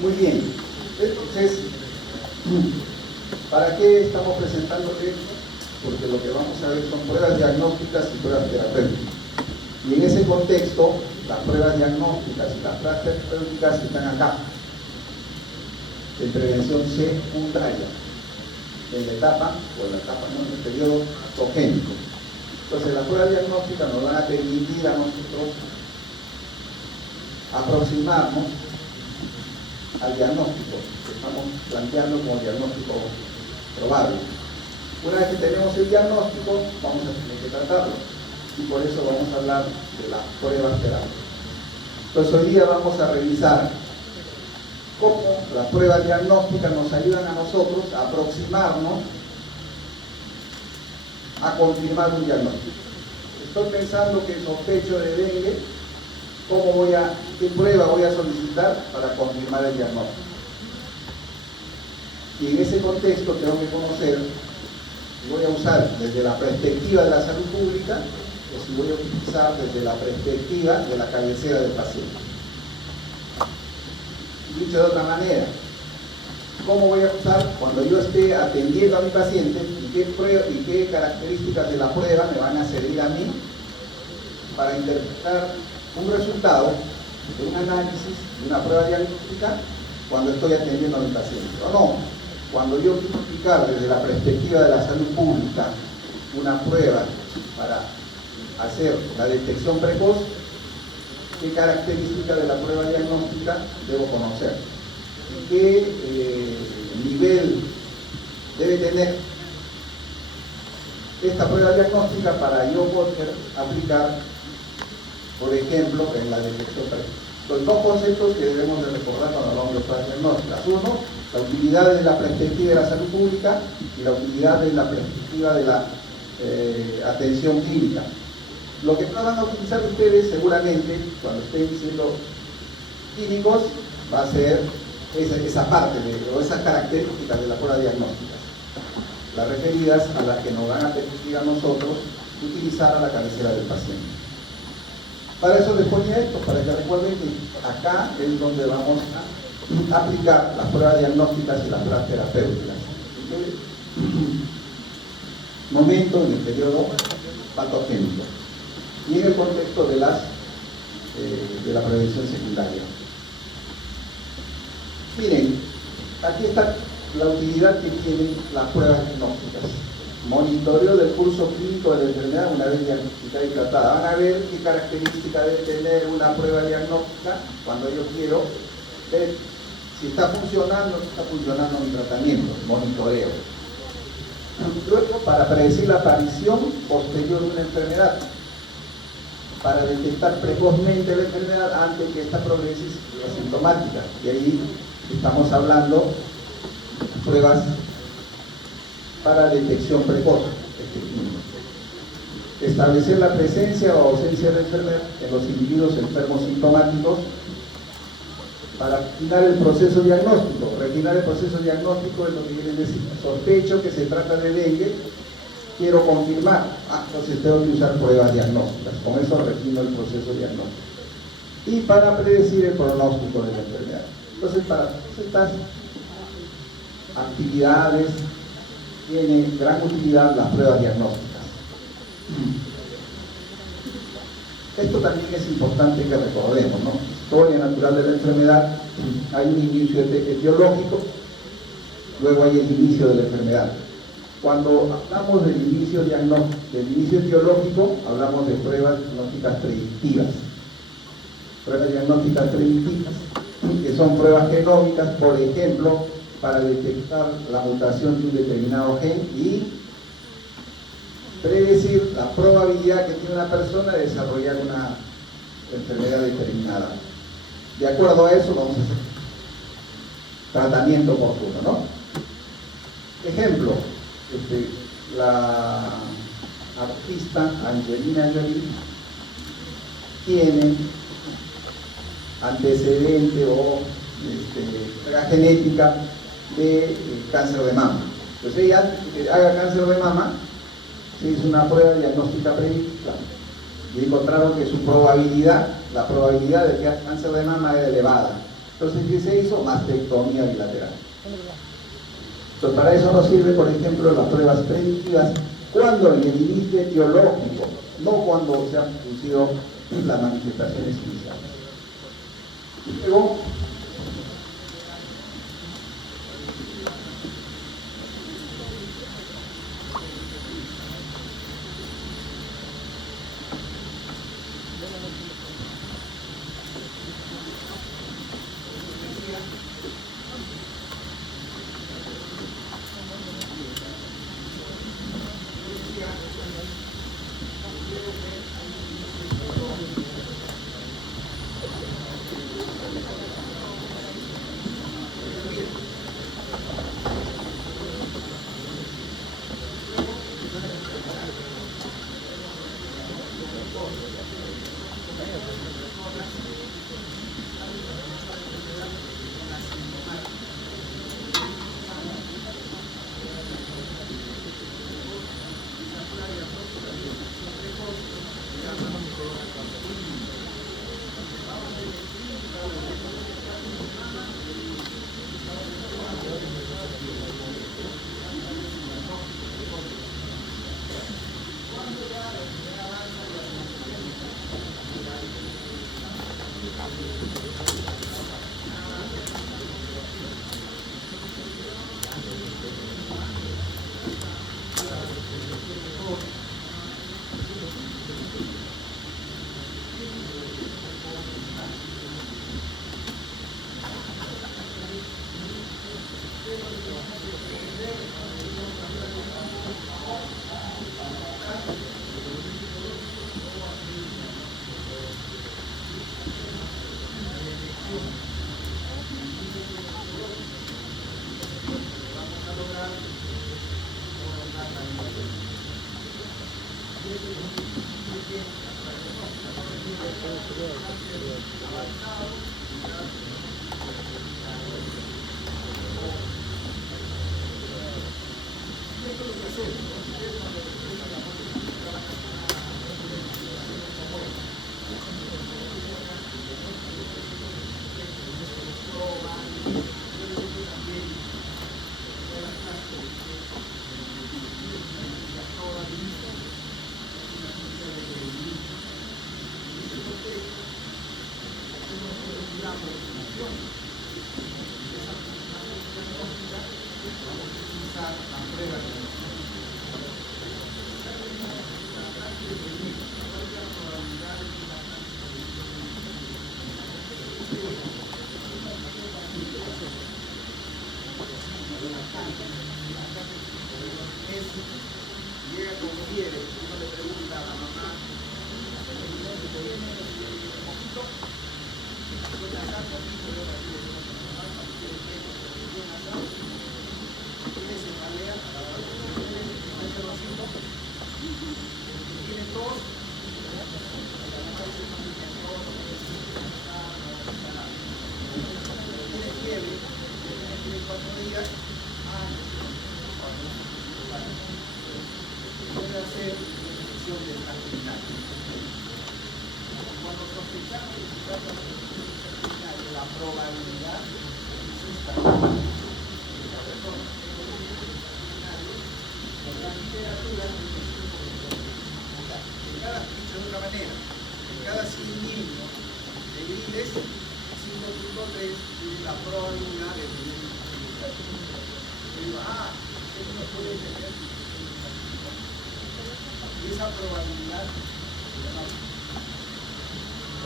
Muy bien. Entonces, ¿para qué estamos presentando esto? Porque lo que vamos a ver son pruebas diagnósticas y pruebas terapéuticas. Y en ese contexto, las pruebas diagnósticas y las pruebas terapéuticas están acá, en prevención secundaria, en la etapa, no, en el periodo cogénico. Entonces, las pruebas diagnósticas nos van a permitir a nosotros aproximarnos al diagnóstico que estamos planteando como diagnóstico probable. Una vez que tenemos el diagnóstico, vamos a tener que tratarlo. Y por eso vamos a hablar de las pruebas terapéuticas. Entonces hoy día vamos a revisar cómo las pruebas diagnósticas nos ayudan a nosotros a aproximarnos a confirmar un diagnóstico. Estoy pensando que sospecho de dengue, ¿qué prueba voy a solicitar para confirmar el diagnóstico? Y en ese contexto tengo que conocer si voy a usar desde la perspectiva de la salud pública o si voy a utilizar desde la perspectiva de la cabecera del paciente. Dicho de otra manera, ¿cómo voy a usar cuando yo esté atendiendo a mi paciente y qué características de la prueba me van a servir a mí para interpretar un resultado de un análisis, de una prueba diagnóstica cuando estoy atendiendo a mi paciente? O no, cuando yo quiero aplicar desde la perspectiva de la salud pública una prueba para hacer la detección precoz, ¿qué características de la prueba diagnóstica debo conocer? ¿Y qué nivel debe tener esta prueba diagnóstica para yo poder aplicar, por ejemplo, en la detección precoz? Los dos conceptos que debemos de recordar cuando hablamos de pruebas diagnósticas. Uno, la utilidad desde la perspectiva de la salud pública y la utilidad desde la perspectiva de la atención clínica. Lo que no van a utilizar ustedes seguramente cuando estén siendo clínicos va a ser esa parte o esas características de la prueba diagnóstica, las referidas a las que nos van a permitir a nosotros utilizar a la cabecera del paciente. Para eso les ponía esto, para que recuerden que acá es donde vamos a aplicar las pruebas diagnósticas y las pruebas terapéuticas. Momento en el periodo patogénico y en el contexto de la prevención secundaria. Miren, aquí está la utilidad que tienen las pruebas diagnósticas. Monitoreo del curso clínico de la enfermedad una vez diagnosticada y tratada. Van a ver qué características debe tener una prueba diagnóstica cuando yo quiero ver si está funcionando o no está funcionando mi tratamiento. Monitoreo. Luego, para predecir la aparición posterior de una enfermedad, para detectar precozmente la enfermedad antes que esta progrese asintomática. Y ahí estamos hablando de pruebas para detección precoz. Establecer la presencia o ausencia de enfermedad en los individuos enfermos sintomáticos para refinar el proceso diagnóstico. Refinar el proceso diagnóstico es lo que quieren decir. Sospecho que se trata de dengue, quiero confirmar, entonces tengo que usar pruebas diagnósticas. Con eso refino el proceso diagnóstico. Y para predecir el pronóstico de la enfermedad. Entonces, para estas actividades tienen gran utilidad las pruebas diagnósticas. Esto también es importante que recordemos, ¿no? Historia natural de la enfermedad, hay un inicio etiológico, luego hay el inicio de la enfermedad. Cuando hablamos del inicio diagnóstico, del inicio etiológico, hablamos de pruebas diagnósticas predictivas. Pruebas diagnósticas predictivas, que son pruebas genómicas, por ejemplo, para detectar la mutación de un determinado gen y predecir la probabilidad que tiene una persona de desarrollar una enfermedad determinada. De acuerdo a eso vamos a hacer tratamiento oportuno, ¿no? Ejemplo, la artista Angelina Jolie tiene antecedente o genética de cáncer de mama. Entonces ella, antes de que haga cáncer de mama, se hizo una prueba diagnóstica predictiva y encontraron que su probabilidad, la probabilidad de que haga cáncer de mama era elevada. Entonces, ¿qué se hizo? Mastectomía bilateral. Entonces, para eso nos sirve, por ejemplo, las pruebas preventivas cuando el inicio es etiológico, no cuando se han producido las manifestaciones iniciales. Luego,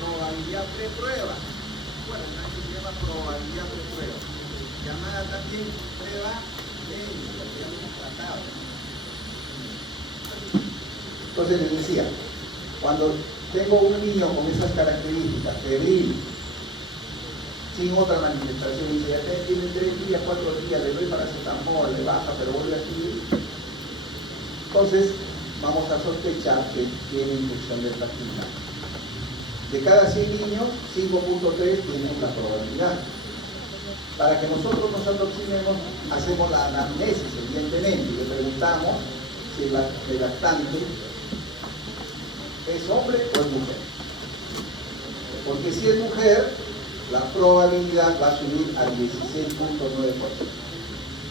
probabilidad preprueba. Bueno, se llama probabilidad preprueba. Llamada también prueba de tratado. Entonces les decía, cuando tengo un niño con esas características, febril, sin otra manifestación, y ya tiene 3 días, 4 días, le doy paracetamol, le baja, pero vuelve a subir, entonces vamos a sospechar que tiene infección del tracto urinario. De cada 100 niños, 5.3 tienen la probabilidad. Para que nosotros nos atoxinemos, hacemos la anamnesis, evidentemente, y le preguntamos si el lactante es hombre o es mujer. Porque si es mujer, la probabilidad va a subir al 16.9%.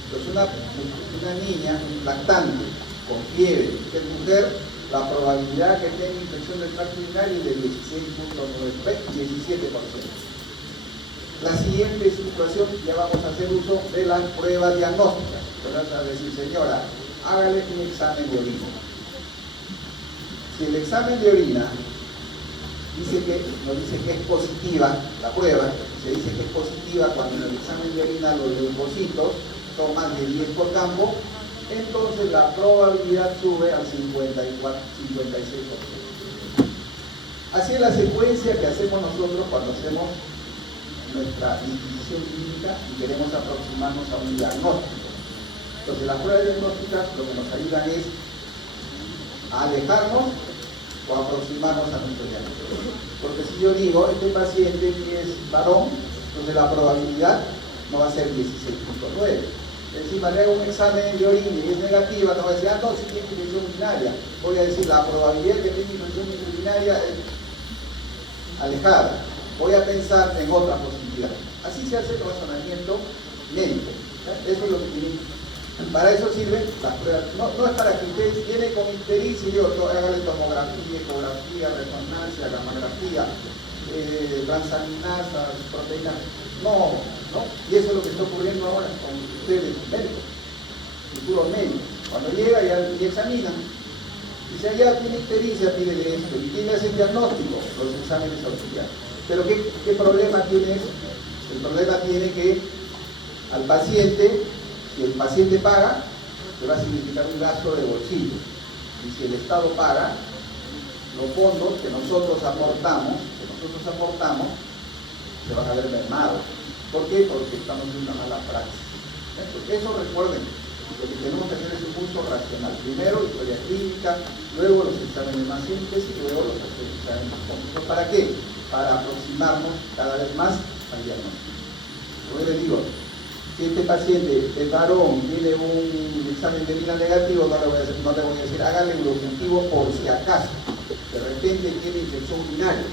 Entonces una niña, un lactante, con fiebre, que es mujer, la probabilidad que tenga infección del tracto urinario es del 17%. La siguiente situación, ya vamos a hacer uso de las pruebas diagnósticas. Vas a decir, señora, hágale un examen de orina. Si el examen de orina nos dice que es positiva la prueba, se dice que es positiva cuando en el examen de orina los leucocitos son más de 10 por campo, entonces la probabilidad sube al 56%. Así es la secuencia que hacemos nosotros cuando hacemos nuestra disquisición clínica y queremos aproximarnos a un diagnóstico. Entonces las pruebas diagnósticas lo que nos ayudan es a alejarnos o aproximarnos a nuestro diagnóstico. Porque si yo digo, este paciente es varón, entonces la probabilidad no va a ser 16.9. Encima le hago un examen de orina y es negativa, no voy a decir, no, si tiene infección urinaria. Voy a decir, la probabilidad de que tenga infección urinaria es alejada. Voy a pensar en otra posibilidad. Así se hace el razonamiento médico. Eso es lo que tiene. Para eso sirven las pruebas. No es para que usted viene con ictericia y yo hágale tomografía, ecografía, resonancia, gamografía, transaminasas, proteínas. No. Y eso es lo que está ocurriendo ahora con ustedes, médicos, futuros médicos. Cuando llega y examinan, dice, allá tiene ictericia, pídele esto, y tiene ese diagnóstico, los exámenes auxiliares. Pero ¿qué problema tiene eso? El problema tiene que al paciente, si el paciente paga, le va a significar un gasto de bolsillo. Y si el Estado paga, los fondos que nosotros aportamos, se van a ver mermados. ¿Por qué? Porque estamos en una mala praxis. Eso recuerden, lo que tenemos que hacer es un uso racional. Primero, historia clínica, luego los exámenes más simples y luego los exámenes cómicos. ¿Para qué? Para aproximarnos cada vez más al diagnóstico. Yo les digo, si este paciente es varón y tiene un examen de orina negativo, no le voy a decir, hágale un objetivo por si acaso. De repente tiene infección urinaria.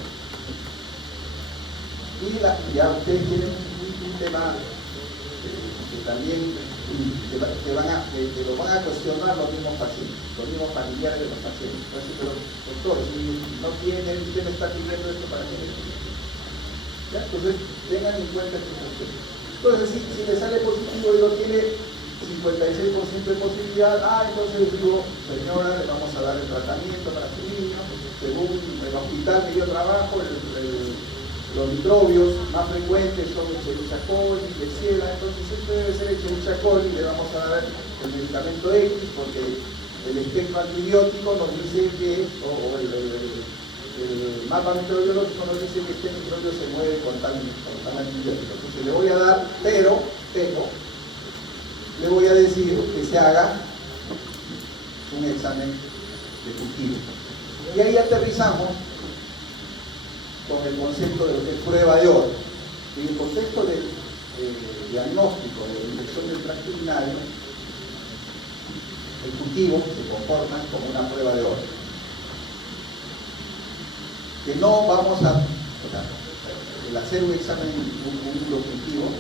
Y ya ustedes tienen un tema que también te lo van a cuestionar los mismos pacientes, los mismos familiares de los pacientes. Entonces, pero doctor, si no tiene, usted me está pidiendo esto para que me ¿ya? Entonces, tengan en cuenta estos aspectos. Entonces, si le sale positivo y lo tiene 56% de posibilidad, entonces digo, señora, le vamos a dar el tratamiento para su niño, según el hospital que yo trabajo, los microbios más frecuentes son el Escherichia coli, Klebsiella, entonces esto debe ser el Escherichia coli, le vamos a dar el medicamento X porque el espectro antibiótico nos dice que, el mapa microbiológico nos dice que este microbio se mueve con tal antibiótico. Entonces le voy a dar, pero le voy a decir que se haga un examen de cultivo. Y ahí aterrizamos con el concepto de lo que es prueba de oro. En el contexto del diagnóstico de la infección del tracto urinario, el cultivo se comporta como una prueba de oro. Que no vamos a, el hacer un examen, un objetivo,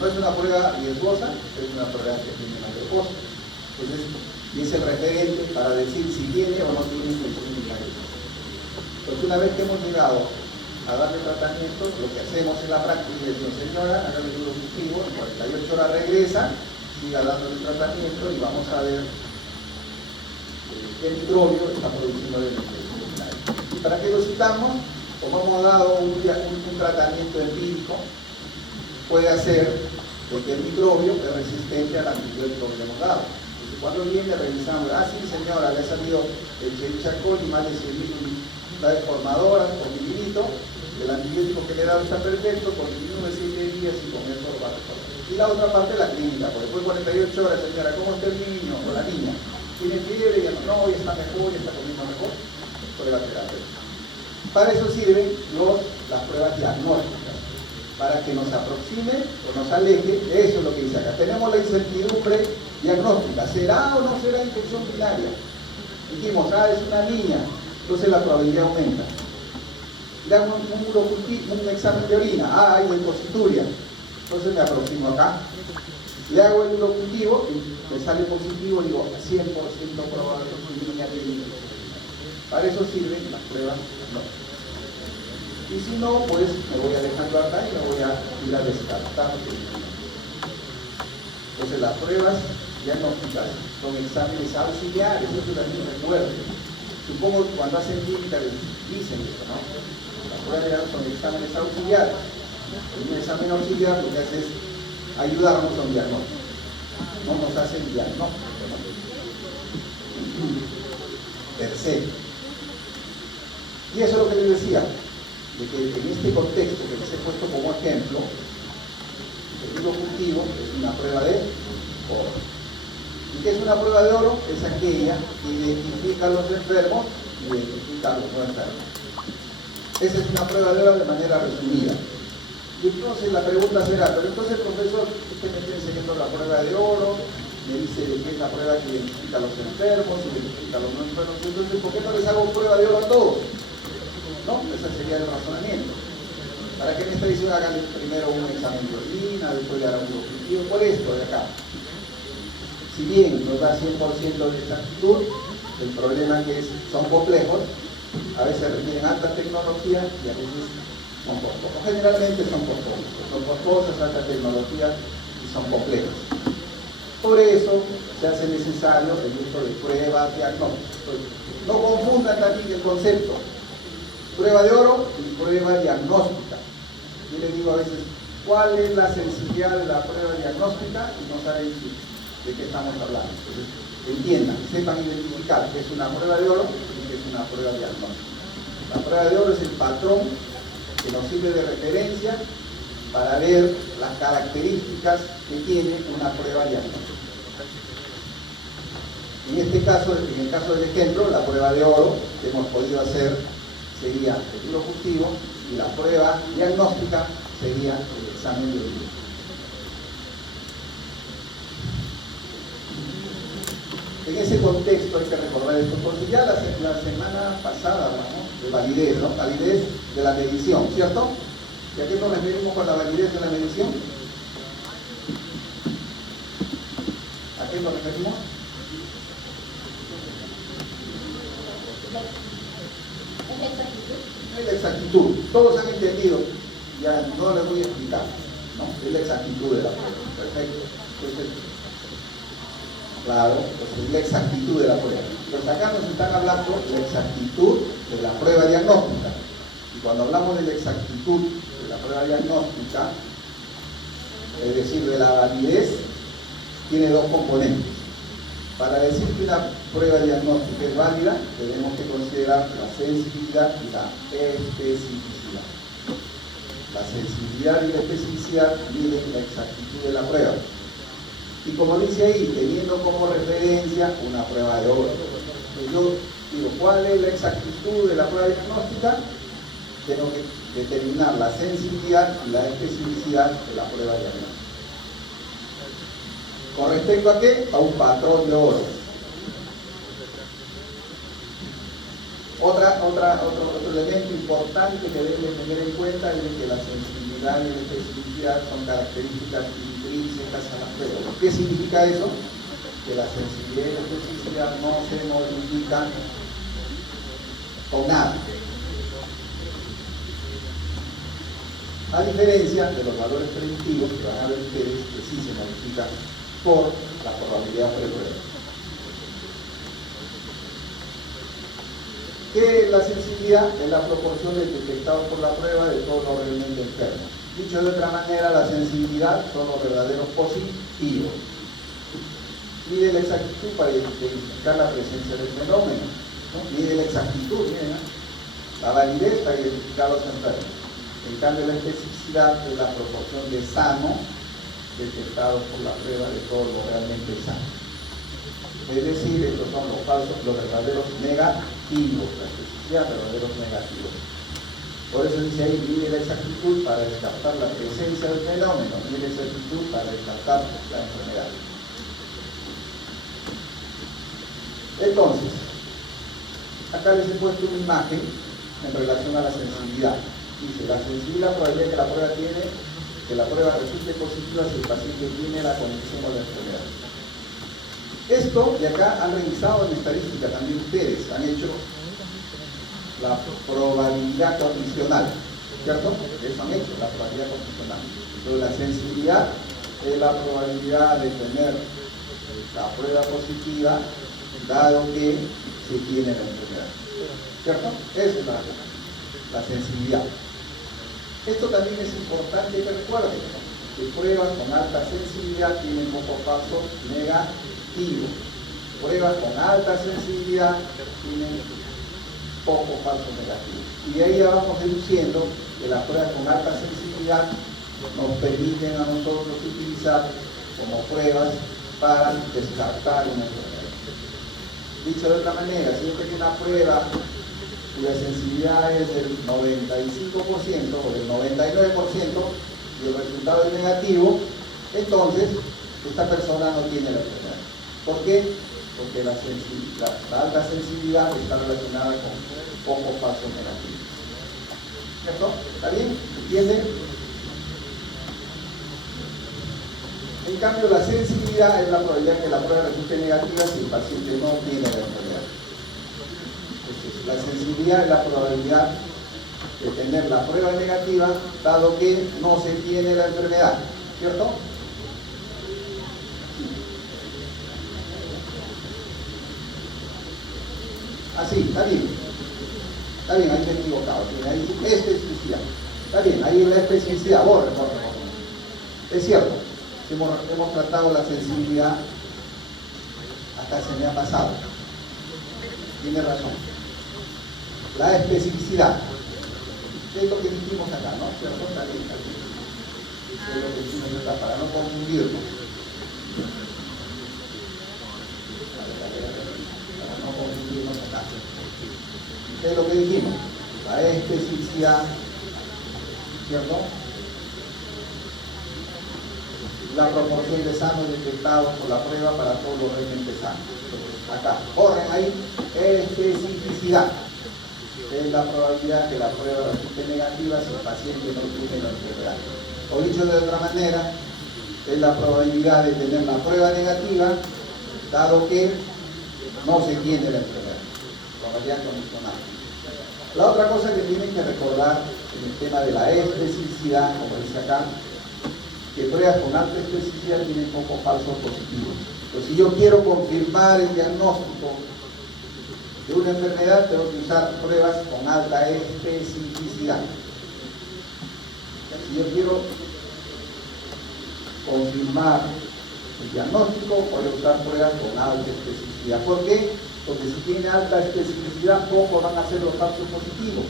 no es una prueba riesgosa, es una prueba que tiene una riesgosa. Entonces, y es el referente para decir si tiene o no tiene infección urinaria. Entonces, una vez que hemos llegado a darle tratamiento, lo que hacemos en la práctica es decir, señora, hágale un objetivo, en 48 horas regresa, siga dándole tratamiento y vamos a ver qué microbio está produciendo el infección urinaria. ¿Y para qué lo citamos? Como hemos dado un tratamiento empírico, puede hacer de que el microbio es resistente al antibiótico que le hemos dado. Entonces, cuando viene, revisamos, sí señora, le ha salido el Escherichia coli, más de 100.000 unidades formadoras por mililitro, el antibiótico que le he dado está perfecto, continúe 7 días y con eso va a mejorar. Y la otra parte, la clínica, porque después de 48 horas, señora, ¿cómo está el niño o la niña? ¿Tiene fiebre? Ya no, ya está mejor, ya está comiendo mejor. Prueba terapéutica. Para eso sirven las pruebas diagnósticas, para que nos aproxime o nos aleje. Eso es lo que dice acá. Tenemos la incertidumbre diagnóstica. ¿Será o no será infección urinaria? Dijimos, es una niña, entonces la probabilidad aumenta. le hago un examen de orina, hay deposituria, entonces me aproximo acá, le hago el urocultivo y me sale positivo, digo 100% probable que niña tiene. Para eso sirven las pruebas diagnósticas. Y si no, pues me voy alejando acá y me voy a ir a descartar. Entonces las pruebas diagnósticas son exámenes auxiliares, eso también recuerden. Supongo que cuando hacen química les dicen eso, ¿no? Las pruebas son exámenes auxiliares. Un examen auxiliar lo que hace es ayudarnos a un diagnóstico. No nos hacen diagnóstico, ¿no? Per se. Y eso es lo que les decía, de que en este contexto que les he puesto como ejemplo, el urocultivo es una prueba de oro. ¿Y qué es una prueba de oro? Es aquella que identifica a los enfermos y identifica a los no enfermos. Esa es una prueba de oro de manera resumida. Y entonces la pregunta será, pero entonces profesor, usted me está enseñando la prueba de oro, me dice que es la prueba que identifica a los enfermos, identifica a los no enfermos, entonces ¿por qué no les hago prueba de oro a todos? ¿No? Ese sería el razonamiento. ¿Para qué me está diciendo hagan primero un examen de orina, después le harán un urocultivo? Por esto de acá. Si bien nos da 100% de exactitud, el problema es que son complejos, a veces requieren alta tecnología y a veces son costosas. Generalmente son costosas, alta tecnología y son complejos. Por eso se hace necesario el uso de pruebas diagnósticas. No confundan también el concepto. Prueba de oro y prueba diagnóstica. Yo les digo a veces, ¿cuál es la sensibilidad de la prueba diagnóstica? Y no saben de qué estamos hablando. Entonces, entiendan, sepan identificar qué es una prueba de oro y qué es una prueba diagnóstica. La prueba de oro es el patrón que nos sirve de referencia para ver las características que tiene una prueba diagnóstica. En este caso, en el caso del ejemplo, la prueba de oro que hemos podido hacer sería el urocultivo y la prueba diagnóstica sería el examen de orina. En ese contexto hay que recordar esto, porque ya la semana pasada hablamos de validez, ¿no? Validez de la medición, ¿cierto? ¿Y a qué nos referimos con la validez de la medición? ¿A qué nos referimos? Es la exactitud. Todos han entendido, ya no les voy a explicar, ¿no? Es la exactitud de la prueba. Perfecto. Entonces, claro, pues es la exactitud de la prueba. Pues acá nos están hablando de la exactitud de la prueba diagnóstica. Y cuando hablamos de la exactitud de la prueba diagnóstica, es decir, de la validez, tiene dos componentes. Para decir que una prueba diagnóstica es válida, tenemos que considerar la sensibilidad y la especificidad. La sensibilidad y la especificidad miden la exactitud de la prueba. Y como dice ahí, teniendo como referencia una prueba de oro. Entonces yo digo, ¿cuál es la exactitud de la prueba diagnóstica? Tengo que determinar la sensibilidad y la especificidad de la prueba diagnóstica. ¿Con respecto a qué? A un patrón de oro. Otro elemento importante que deben tener en cuenta es que la sensibilidad y la especificidad son características intrínsecas a la prueba. ¿Qué significa eso? Que la sensibilidad y la especificidad no se modifican con nada. A diferencia de los valores predictivos que van a ver ustedes que sí se modifican por la probabilidad pre-prueba. Que la sensibilidad es la proporción del detectado por la prueba de todos los realmente enfermos. Dicho de otra manera, la sensibilidad son los verdaderos positivos. Mide la exactitud para identificar la presencia del fenómeno, ¿no? Mide la exactitud, miren, ¿no? La validez para identificar los enfermos. En cambio, la especificidad es la proporción de sanos detectados por la prueba de todo lo realmente sano. Es decir, estos son los falsos, los verdaderos negativos, la especificidad, verdaderos negativos. Por eso dice ahí, mide la exactitud para descartar la presencia del fenómeno, mide la exactitud para descartar la enfermedad. Entonces, acá les he puesto una imagen en relación a la sensibilidad. Dice, la sensibilidad, la probabilidad que la prueba tiene, que la prueba resulte positiva si el paciente tiene la condición o la enfermedad. Esto de acá han revisado en estadística también ustedes, han hecho la probabilidad condicional, ¿cierto? Eso han hecho, la probabilidad condicional. Pero la sensibilidad es la probabilidad de tener la prueba positiva dado que se tiene la enfermedad, ¿cierto? Esa es la sensibilidad. Esto también es importante que recuerden, que pruebas con alta sensibilidad tienen poco falso negativo. Pruebas con alta sensibilidad tienen poco falso negativo. Y de ahí ya vamos deduciendo que las pruebas con alta sensibilidad nos permiten a nosotros utilizar como pruebas para descartar una enfermedad. Dicho de otra manera, si yo tengo una prueba cuya sensibilidad es del 95% o del 99% y el resultado es negativo, entonces esta persona no tiene la enfermedad. ¿Por qué? Porque la alta sensibilidad está relacionada con poco falso negativo. ¿Cierto? ¿Está bien? ¿Entienden? En cambio, la sensibilidad es la probabilidad que la prueba resulte negativa si el paciente no tiene la enfermedad. Entonces, la sensibilidad es la probabilidad de tener la prueba negativa dado que no se tiene la enfermedad. ¿Cierto? Así, está bien. Está bien, ahí me he equivocado. Ahí dice especificidad. Está bien, ahí la especificidad. Borre. Es cierto. Hemos tratado la sensibilidad, hasta se me ha pasado. Tiene razón. La especificidad. Es lo que dijimos acá, ¿no? ¿Cierto? Está bien, está bien. Es lo que dijimos acá, para no confundirnos. Para no confundirnos acá. Es lo que dijimos. La especificidad, ¿cierto? La proporción de sanos detectados por la prueba para todos los realmente sanos. Acá, corren ahí, especificidad. Es la probabilidad que la prueba resulte negativa si el paciente no tiene la enfermedad. O dicho de otra manera, es la probabilidad de tener la prueba negativa, dado que no se tiene la enfermedad. Probabilidad condicional. La otra cosa que tienen que recordar en el tema de la especificidad, como dice acá, que pruebas con alta especificidad tienen poco falsos positivos. Entonces, si yo quiero confirmar el diagnóstico de una enfermedad, tengo que usar pruebas con alta especificidad. Si yo quiero confirmar el diagnóstico, voy a usar pruebas con alta especificidad. ¿Por qué? Porque si tiene alta especificidad, poco van a ser los falsos positivos.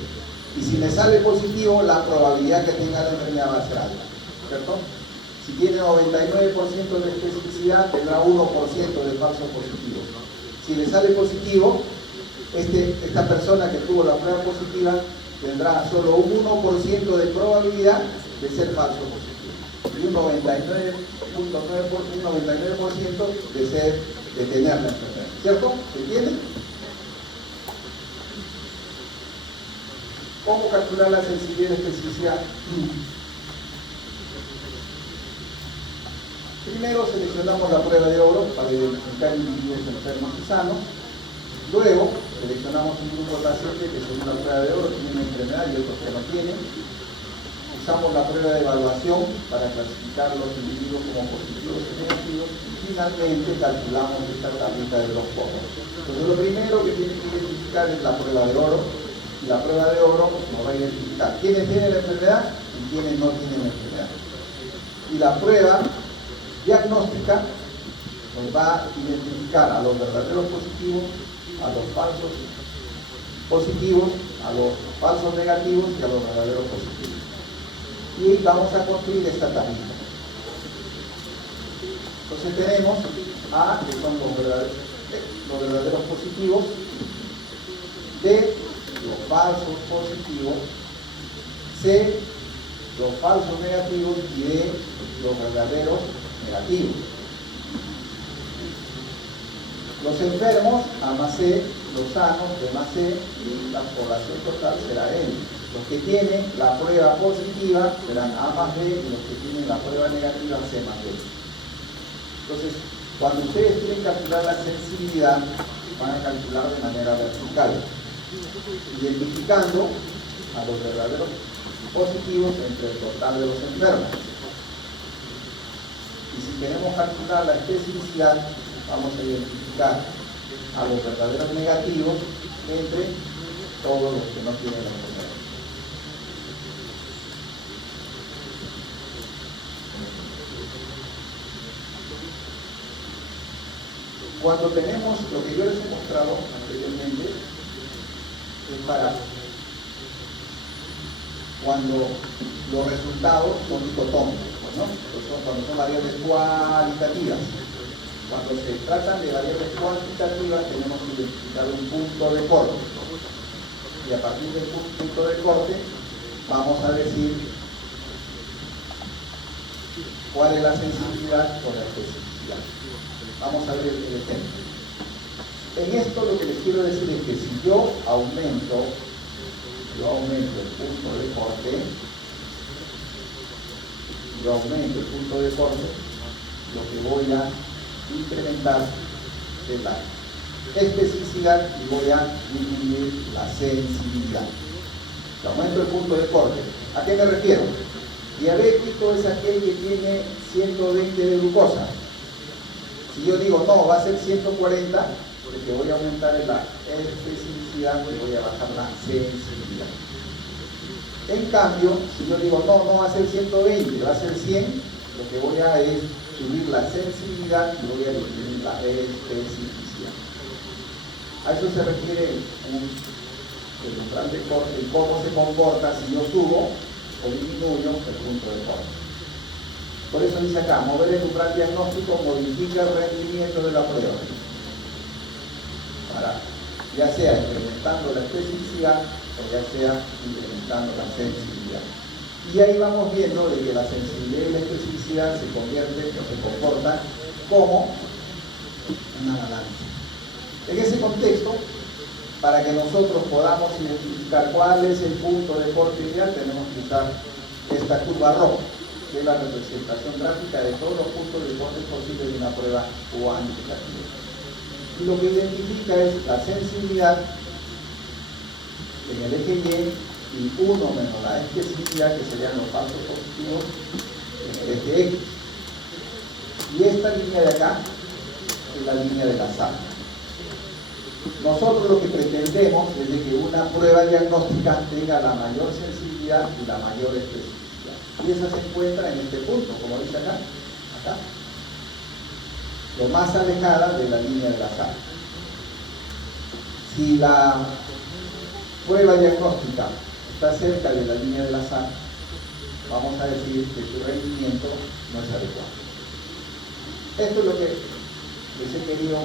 Y si me sale positivo, la probabilidad que tenga la enfermedad va a ser alta. ¿Cierto? Si tiene 99% de especificidad, tendrá 1% de falsos positivos. Si le sale positivo, esta persona que tuvo la prueba positiva tendrá solo un 1% de probabilidad de ser falso positivo. Y un 99% de tener la enfermedad. ¿Cierto? ¿Se entiende? ¿Cómo calcular la sensibilidad y especificidad? Primero seleccionamos la prueba de oro para identificar individuos enfermos y sanos. Luego seleccionamos un grupo de pacientes que según la prueba de oro tienen una enfermedad y otros que no tienen. Usamos la prueba de evaluación para clasificar los individuos como positivos y negativos. Y finalmente calculamos esta tablita de los pocos. Entonces lo primero que tienen que identificar es la prueba de oro. Y la prueba de oro nos va a identificar quiénes tienen la enfermedad y quiénes no tienen la enfermedad. Y la prueba diagnóstica nos va a identificar a los verdaderos positivos, a los falsos positivos, a los falsos negativos y a los verdaderos positivos. Y vamos a construir esta tablita. Entonces tenemos A, que son los verdaderos positivos, B, los falsos positivos, C, los falsos negativos y D, los verdaderos negativos. Los enfermos, A más C, los sanos de más C y la población total será N. Los que tienen la prueba positiva serán A más B y los que tienen la prueba negativa C más B. Entonces, cuando ustedes quieren calcular la sensibilidad, van a calcular de manera vertical, identificando a los verdaderos positivos entre el total de los enfermos. Y si queremos calcular la especificidad, vamos a identificar a los verdaderos negativos entre todos los que no tienen la enfermedad. Cuando tenemos lo que yo les he mostrado anteriormente, es para cuando los resultados son dicotómicos, ¿no? Cuando son variables cualitativas. Cuando se tratan de variables cuantitativas tenemos que identificar un punto de corte. Y a partir del punto de corte vamos a decir cuál es la sensibilidad o la especificidad. Vamos a ver el ejemplo. En esto lo que les quiero decir es que si yo aumento el punto de corte, lo que voy a incrementar es la especificidad y voy a disminuir la sensibilidad. Si aumento el punto de corte, ¿a qué me refiero? Diabético es aquel que tiene 120 de glucosa. Si yo digo, no, va a ser 140, porque voy a aumentar la especificidad y voy a bajar la sensibilidad. En cambio, si yo digo, no, no va a ser 120, va a ser 100, lo que voy a es subir la sensibilidad y voy a disminuir la especificidad. A eso se refiere el umbral de corte y cómo se comporta si yo subo o disminuyo el punto de corte. Por eso dice acá, mover el umbral diagnóstico modifica el rendimiento de la prueba. Ya sea incrementando la especificidad o ya sea incrementando la sensibilidad. Y ahí vamos viendo de que la sensibilidad y la especificidad se convierten o se comportan como una balanza. En ese contexto, para que nosotros podamos identificar cuál es el punto de corte ideal, tenemos que usar esta curva roja, que es la representación gráfica de todos los puntos de corte posibles de una prueba cuantitativa. Y lo que identifica es la sensibilidad en el eje Y 1 menos la especificidad, que serían los falsos positivos, en el eje X. Y esta línea de acá es la línea de la sal. Nosotros lo que pretendemos es de que una prueba diagnóstica tenga la mayor sensibilidad y la mayor especificidad. Y esa se encuentra en este punto, como dice acá. Lo más alejada de la línea de la sal. Si la prueba diagnóstica está cerca de la línea de la sal, vamos a decir que su rendimiento no es adecuado. Esto es lo que les he querido,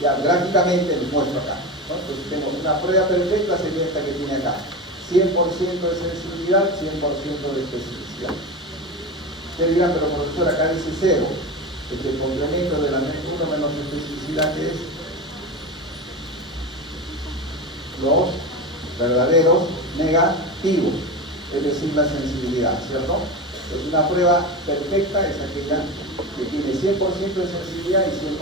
ya gráficamente les muestro acá, ¿no? Entonces tenemos una prueba perfecta, sería esta que tiene acá. 100% de sensibilidad, 100% de especificidad. Ustedes dirán, pero profesor, acá dice 0. El complemento de la 1 menos especificidad, que es los verdaderos negativos, es decir, la sensibilidad, ¿cierto? Es una prueba perfecta, es aquella que tiene 100% de sensibilidad y 100%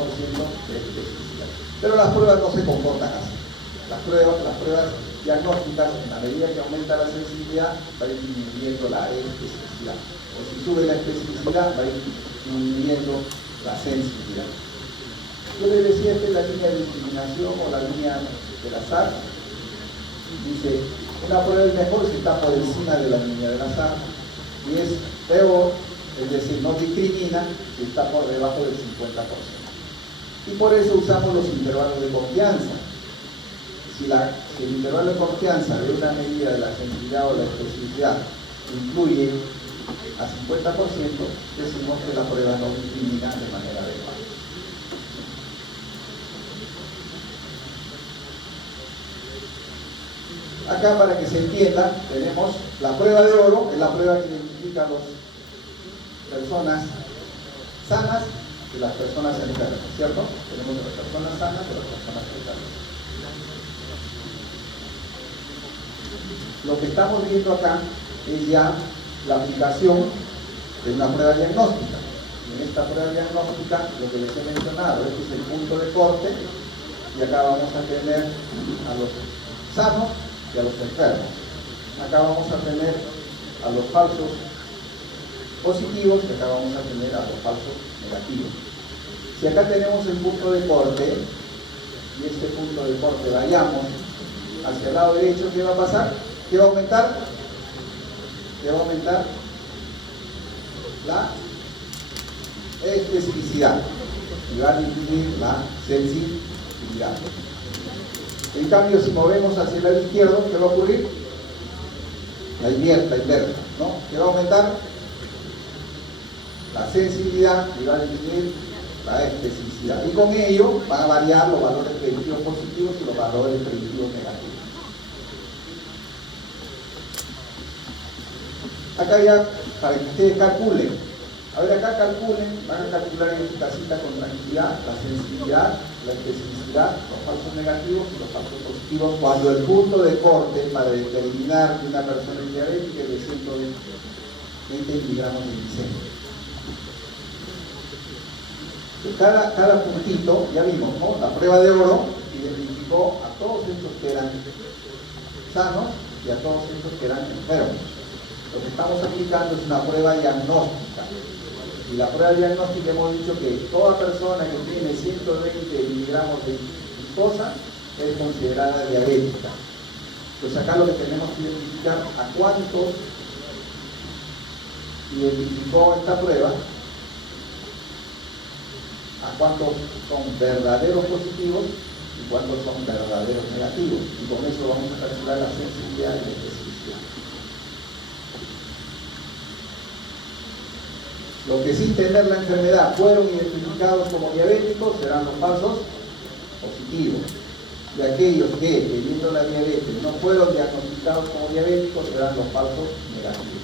de especificidad. Pero las pruebas no se comportan así. Las pruebas diagnósticas, en la medida que aumenta la sensibilidad, va a ir disminuyendo la especificidad. O si sube la especificidad, va a ir disminuyendo la sensibilidad. Yo les decía, esta es la línea de discriminación o la línea del azar. Dice, una prueba es mejor si está por encima de la línea del azar, y es peor, es decir, no discrimina si está por debajo del 50%. Y por eso usamos los intervalos de confianza. Si el intervalo de confianza de una medida de la sensibilidad o la especificidad incluye a 50%, decimos que la prueba no discrimina de manera adecuada. Acá, para que se entienda, tenemos la prueba de oro, es la prueba que identifica a las personas sanas y las personas enfermas, ¿cierto? Tenemos a las personas sanas y a las personas enfermas. Lo que estamos viendo acá es ya la aplicación de una prueba diagnóstica. En esta prueba diagnóstica, lo que les he mencionado, este es el punto de corte, y acá vamos a tener a los sanos y a los enfermos. Acá vamos a tener a los falsos positivos y acá vamos a tener a los falsos negativos. Si acá tenemos el punto de corte, y este punto de corte vayamos hacia el lado derecho, ¿qué va a pasar? ¿Qué va a aumentar? ¿Qué va a aumentar? La especificidad y va a disminuir la sensibilidad. En cambio, si movemos hacia el lado izquierdo, ¿qué va a ocurrir? La inversa, ¿no? ¿Qué va a aumentar? La sensibilidad y va a disminuir la especificidad. Y con ello van a variar los valores predictivos positivos y los valores predictivos negativos. Acá ya, para que ustedes calculen, a ver, acá calculen, van a calcular en esta casita con tranquilidad la sensibilidad, la especificidad, los falsos negativos y los falsos positivos, cuando el punto de corte para determinar que una persona es diabética es de 120 miligramos de glicemia. Cada puntito, ya vimos, ¿no? La prueba de oro identificó a todos estos que eran sanos y a todos estos que eran enfermos. Lo que estamos aplicando es una prueba diagnóstica. Y la prueba diagnóstica hemos dicho que toda persona que tiene 120 miligramos de glucosa es considerada diabética. Pues acá lo que tenemos que identificar a cuántos identificó esta prueba, a cuántos son verdaderos positivos y cuántos son verdaderos negativos. Y con eso vamos a calcular la sensibilidad y la especificidad. Los que sin tener la enfermedad fueron identificados como diabéticos serán los falsos positivos. Y aquellos que, teniendo la diabetes, no fueron diagnosticados como diabéticos serán los falsos negativos.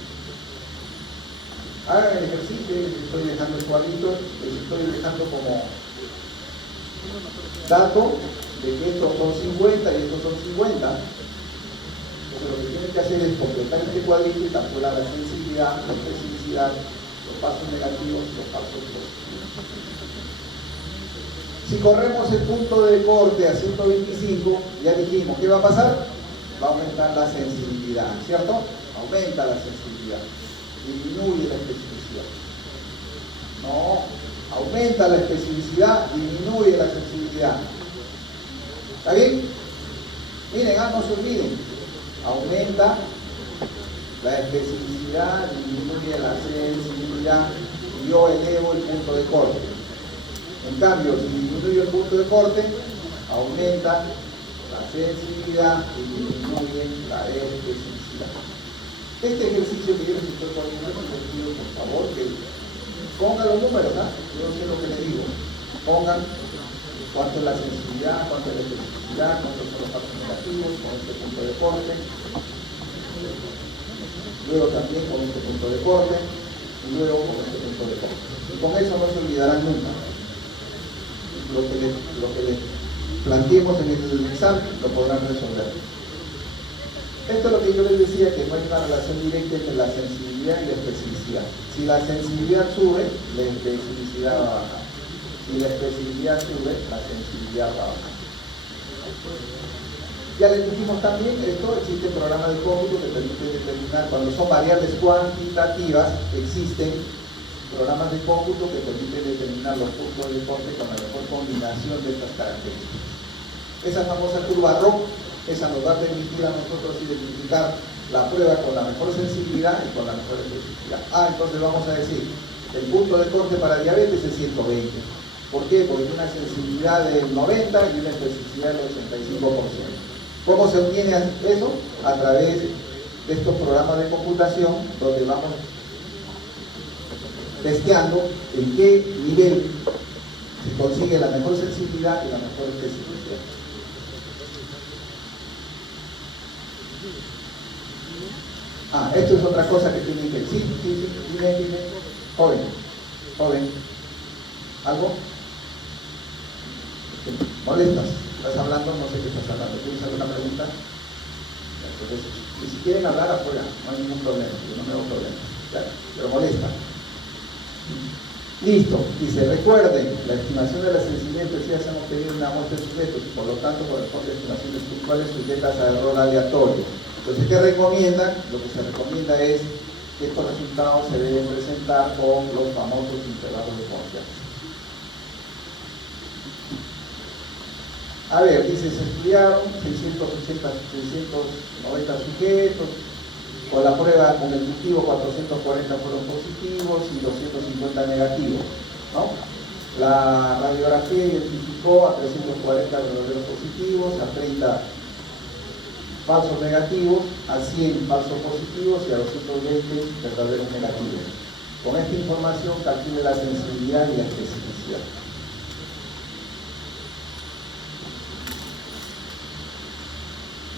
Hagan el ejercicio, les estoy dejando el cuadrito, les estoy dejando como dato de que estos son 50 y estos son 50. Entonces lo que tienen que hacer es completar este cuadrito y calcular la sensibilidad, la especificidad, los falsos negativos y los falsos positivos. Si corremos el punto de corte a 125, ya dijimos, ¿qué va a pasar? Va a aumentar la sensibilidad, ¿cierto? Aumenta la sensibilidad. Disminuye la especificidad. No, aumenta la especificidad, disminuye la sensibilidad. ¿Está bien? Miren, no se olviden. Aumenta la especificidad, disminuye la sensibilidad y yo elevo el punto de corte. En cambio, si disminuye el punto de corte, aumenta la sensibilidad y disminuye la especificidad. Este ejercicio que yo les estoy poniendo, les pido por favor que pongan los números, ¿ah? Yo no sé lo que les digo. Pongan cuánto es la sensibilidad, cuánto es la especificidad, cuántos son los falsos negativos, con este punto de corte. Luego también con este punto de corte, y luego con este punto de corte. Y con eso no se olvidarán nunca. Lo que les planteemos en el examen lo podrán resolver. Esto es lo que yo les decía, que no hay una relación directa entre la sensibilidad y la especificidad. Si la sensibilidad sube, la especificidad va a bajar. Si la especificidad sube, la sensibilidad va a bajar. Ya les dijimos también, existen programas de cómputo que permiten determinar, cuando son variables cuantitativas, existen programas de cómputo que permiten determinar los puntos de corte con la mejor combinación de estas características. Esa famosa curva ROC, esa nos va a permitir a nosotros identificar la prueba con la mejor sensibilidad y con la mejor especificidad. Entonces vamos a decir, el punto de corte para diabetes es 120. ¿Por qué? Porque tiene una sensibilidad del 90 y una especificidad del 85%. ¿Cómo se obtiene eso? A través de estos programas de computación, donde vamos testeando en qué nivel se consigue la mejor sensibilidad y la mejor especificidad. Esto es otra cosa que tienen que decir. Sí, dime. Joven. ¿Algo? ¿Molestas? ¿Estás hablando? No sé qué estás hablando. ¿Tienes alguna pregunta? Entonces, y si quieren hablar afuera, no hay ningún problema, yo no me hago problema. Ya, pero molesta. Listo, dice, recuerden, la estimación de la sensibilidad especial se han obtenido una muestra de sujetos y por lo tanto corresponde a estimaciones puntuales sujetas a error aleatorio. Entonces, ¿qué recomiendan? Lo que se recomienda es que estos resultados se deben presentar con los famosos intervalos de confianza. A ver, dice, se estudiaron 690 sujetos, con la prueba con el cultivo 440 fueron positivos y 250 negativos, ¿no? La radiografía identificó a 340 verdaderos positivos, a 30 falsos negativos, a 100 falsos positivos y a 220 verdaderos negativos. Con esta información calcule la sensibilidad y la especificidad.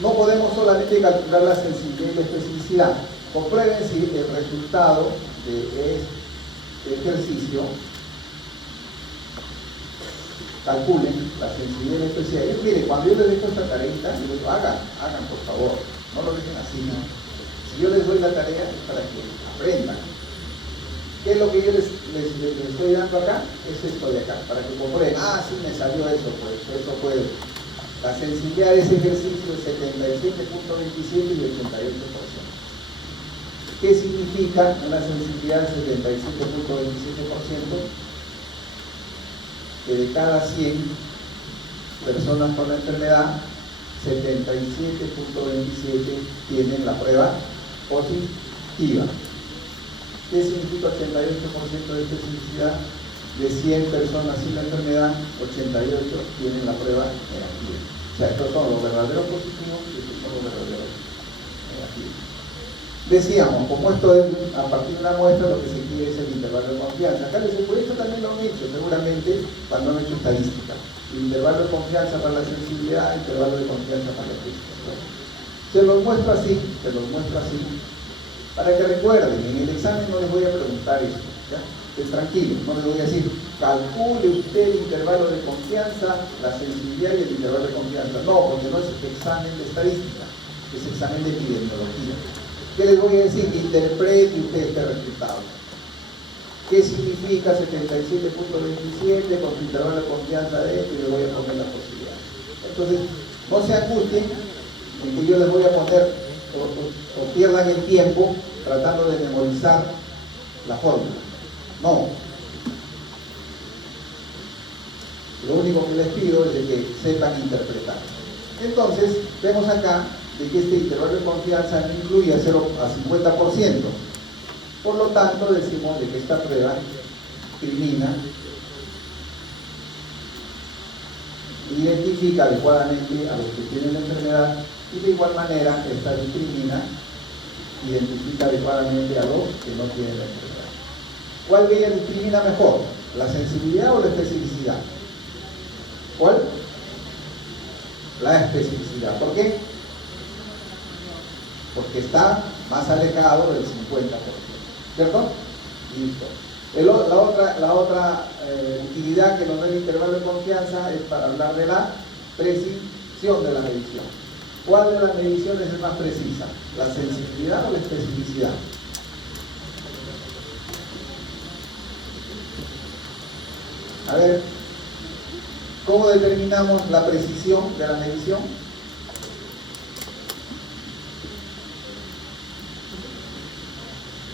No podemos solamente calcular la sensibilidad y la especificidad. Comprueben si el resultado de este ejercicio, calculen la sensibilidad y la especificidad. Y miren, cuando yo les dejo esta tareita, yo les digo, hagan por favor, no lo dejen así, ¿no? Si yo les doy la tarea es para que aprendan. ¿Qué es lo que yo les estoy dando acá? Es esto de acá, para que comprueben, sí me salió eso, pues, eso puede. La sensibilidad de ese ejercicio es 77.27 y 88%. ¿Qué significa una sensibilidad de 77.27%? Que de cada 100 personas con la enfermedad, 77.27 tienen la prueba positiva. ¿Qué significa 88% de especificidad? De 100 personas sin la enfermedad, 88 tienen la prueba negativa. O sea, estos son los verdaderos positivos y estos son los verdaderos negativos. Decíamos, como esto es a partir de una muestra, lo que se quiere es el intervalo de confianza. Acá les he puesto, también lo han hecho, seguramente, cuando han hecho estadística. El intervalo de confianza para la sensibilidad, el intervalo de confianza para la especificidad. Se los muestro así, para que recuerden, en el examen no les voy a preguntar eso, ¿ya? Tranquilo, no les voy a decir, calcule usted el intervalo de confianza, la sensibilidad y el intervalo de confianza. No, porque no es examen de estadística, es examen de epidemiología. ¿Qué les voy a decir? Que interprete usted este resultado. ¿Qué significa 77.27 con su intervalo de confianza de esto? Y le voy a poner la posibilidad. Entonces, no se angustien en que yo les voy a poner o pierdan el tiempo tratando de memorizar la fórmula. No. Lo único que les pido es de que sepan interpretar. Entonces, vemos acá de que este intervalo de confianza no incluye a 0 a 50%. Por lo tanto, decimos de que esta prueba discrimina, identifica adecuadamente a los que tienen la enfermedad y de igual manera esta discrimina, identifica adecuadamente a los que no tienen la enfermedad. ¿Cuál de ellas discrimina mejor? ¿La sensibilidad o la especificidad? ¿Cuál? La especificidad. ¿Por qué? Porque está más alejado del 50%. ¿Cierto? Listo. La otra utilidad que nos da el intervalo de confianza es para hablar de la precisión de la medición. ¿Cuál de las mediciones es más precisa? ¿La sensibilidad o la especificidad? A ver, ¿cómo determinamos la precisión de la medición?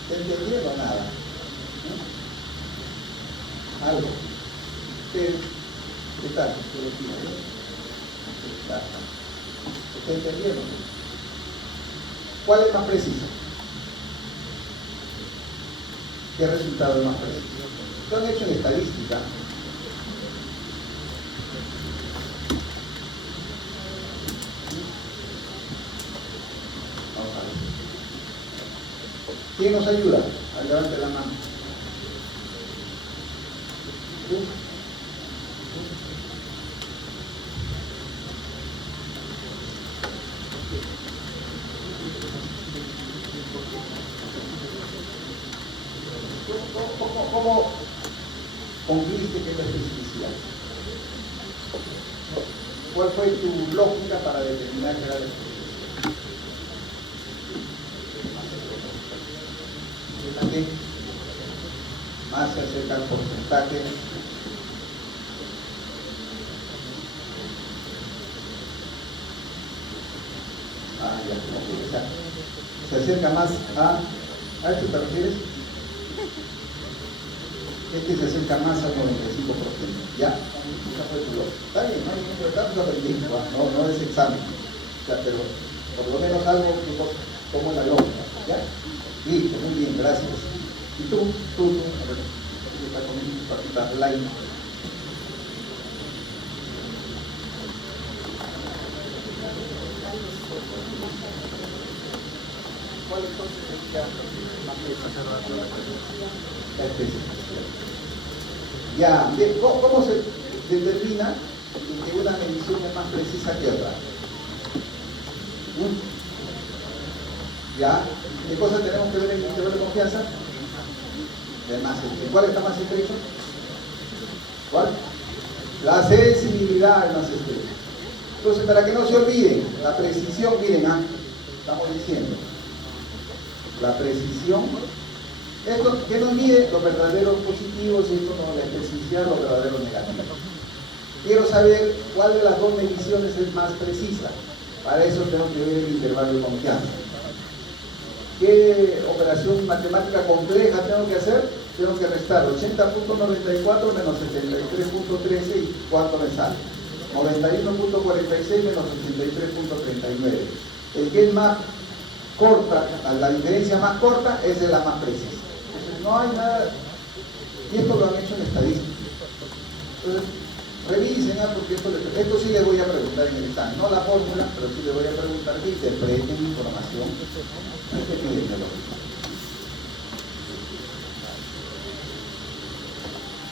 ¿Se entendieron o nada? ¿Algo? ¿Qué tal? ¿Se entendieron? ¿Cuál es más preciso? ¿Qué resultado es más preciso? Lo han hecho en estadística. Vamos a ver. ¿Quién nos ayuda? Levante la mano. ¿Cómo concluiste que es la especificidad? ¿Cuál fue tu lógica para determinar que era la expresión? ¿Qué? Más se acerca al porcentaje. Ya, ok, exacto. Se acerca más ¿a esto te refieres? Este se acerca más al 95%. Ya, esa fue tu lógica. Está bien, no hay ningún problema, no es examen. O sea, pero por lo menos algo que como la lógica. ¿Ya? Listo, muy bien, gracias. ¿Y tú? A ver, ¿qué está comiendo tus papitas light? ¿Cuál entonces sería más la especificación? Ya, bien, ¿cómo se determina que una medición es más precisa que otra? ¿Ya? ¿Qué cosas tenemos que ver en el intervalo de confianza? ¿Cuál está más estrecho? ¿Cuál? La sensibilidad es más estrecha. Entonces, para que no se olviden, la precisión, miren, estamos diciendo, la precisión, esto que nos mide los verdaderos positivos y esto nos la especificidad los verdaderos negativos. Quiero saber cuál de las dos mediciones es más precisa. Para eso tengo que ver el intervalo de confianza. ¿Qué operación matemática compleja tengo que hacer? Tengo que restar 80.94 menos 73.13 y ¿cuánto me sale? 91.46 menos 83.39. El que es más corta, la diferencia más corta es de la más precisa. Entonces no hay nada, y esto lo han hecho en estadística. Entonces, revisen, porque esto sí les voy a preguntar en el examen, no la fórmula, pero sí les voy a preguntar que interpreten información epidemiológica.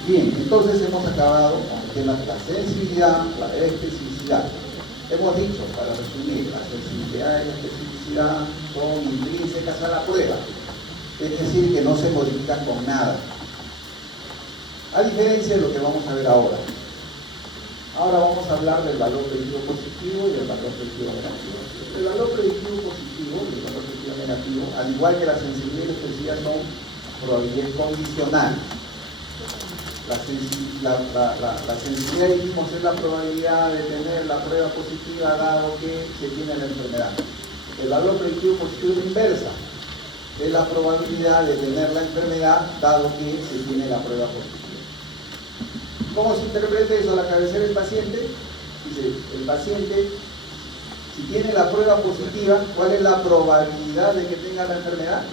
Bien, entonces hemos acabado con el tema de la sensibilidad, la especificidad. Hemos dicho, para resumir, la sensibilidad y la especificidad son intrínsecas a la prueba, es decir, que no se modifican con nada. A diferencia de lo que vamos a ver ahora. Ahora vamos a hablar del valor predictivo positivo y del valor predictivo negativo. El valor predictivo positivo y el valor predictivo negativo, al igual que la sensibilidad y la especificidad, son probabilidades condicionales. La sensibilidad, dijimos, es la probabilidad de tener la prueba positiva dado que se tiene la enfermedad. El valor predictivo positivo es la inversa. Es la probabilidad de tener la enfermedad dado que se tiene la prueba positiva. ¿Cómo se interpreta eso a la cabecera del paciente? Dice, el paciente, si tiene la prueba positiva, ¿cuál es la probabilidad de que tenga la enfermedad?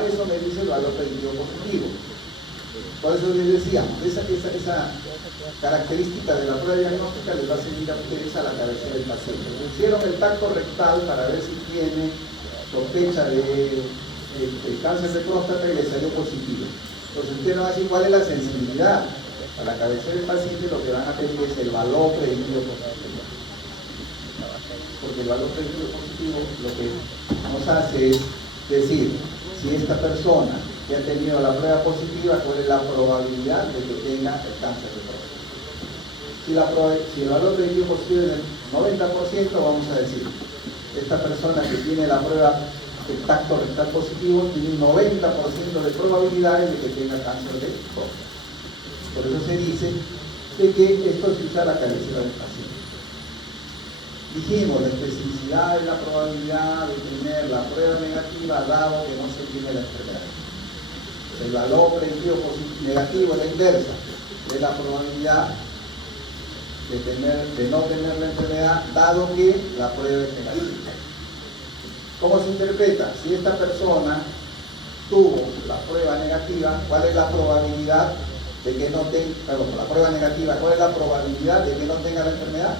Eso me dice el valor predictivo positivo. Por eso les decía, esa característica de la prueba diagnóstica les va a servir a ustedes a la cabecera del paciente. Hicieron el tacto rectal para ver si tiene sospecha de cáncer de próstata y le salió positivo. Entonces ustedes van a decir cuál es la sensibilidad. A la cabecera del paciente lo que van a pedir es el valor predictivo positivo. Porque el valor predictivo positivo lo que nos hace es decir, si esta persona que ha tenido la prueba positiva, cuál es la probabilidad de que tenga el cáncer de próstata. Si el valor predictivo positivo es del 90%, vamos a decir, esta persona que tiene la prueba de tacto rectal positivo tiene un 90% de probabilidades de que tenga cáncer de próstata. Por eso se dice de que esto se usa a la cabecera del paciente. Dijimos, la especificidad es la probabilidad de tener la prueba negativa dado que no se tiene la enfermedad. El valor predictivo negativo es la inversa, es la probabilidad de no tener la enfermedad dado que la prueba es negativa. ¿Cómo se interpreta? Si esta persona tuvo la prueba negativa, ¿cuál es la probabilidad de que no tenga, la prueba negativa, cuál es la probabilidad de que no tenga la enfermedad?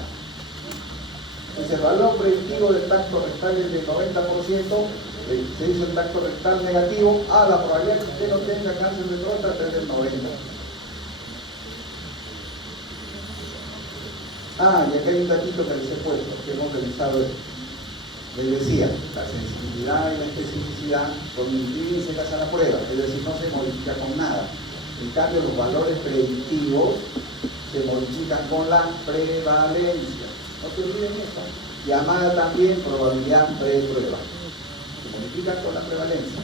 Entonces el valor predictivo del tacto rectal es del 90%, se hizo el tacto rectal negativo, la probabilidad de que usted no tenga cáncer de próstata es del 90%. Y aquí hay un datito que les he puesto, que hemos revisado esto. Les decía, la sensibilidad y la especificidad son intrínsecas a la prueba, es decir, no se modifica con nada. En cambio, los valores predictivos se modifican con la prevalencia. No se olviden eso. Llamada también probabilidad pre-prueba. Se modifica con la prevalencia.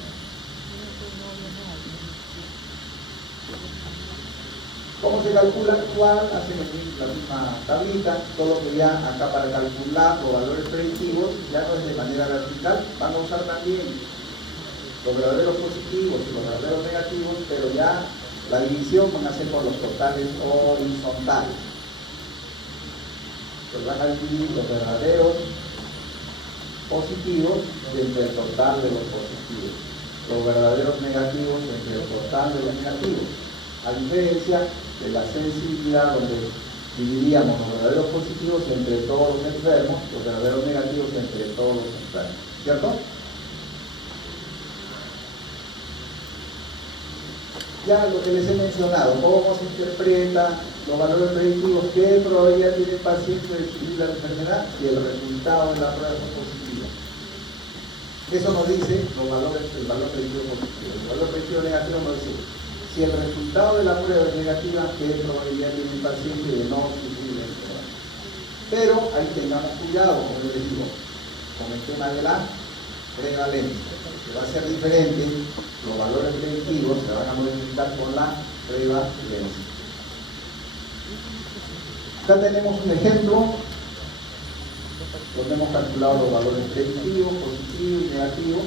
¿Cómo se calcula? Igual, hacen la misma tablita, solo que ya acá para calcular los valores predictivos, ya no es de manera vertical, van a usar también los verdaderos positivos y los verdaderos negativos, pero ya la división van a ser por los totales horizontales. Pues van a dividir los verdaderos positivos entre el total de los positivos, los verdaderos negativos entre el total de los negativos, a diferencia de la sensibilidad donde dividiríamos los verdaderos positivos entre todos los enfermos, los verdaderos negativos entre todos los enfermos, ¿cierto? Ya lo que les he mencionado, cómo se interpreta los valores predictivos, qué probabilidad tiene el paciente de sufrir la enfermedad y el resultado de la prueba es positivo. Eso nos dice los valores, el valor predictivo positivo. El valor predictivo negativo nos dice, si el resultado de la prueba es negativa, qué probabilidad tiene el paciente de no sufrir la enfermedad. Pero ahí tengamos cuidado, como les digo, con el tema de la prevalencia, que va a ser diferente. Los valores predictivos se van a modificar con la prevalencia. Acá tenemos un ejemplo donde hemos calculado los valores predictivos, positivos y negativos.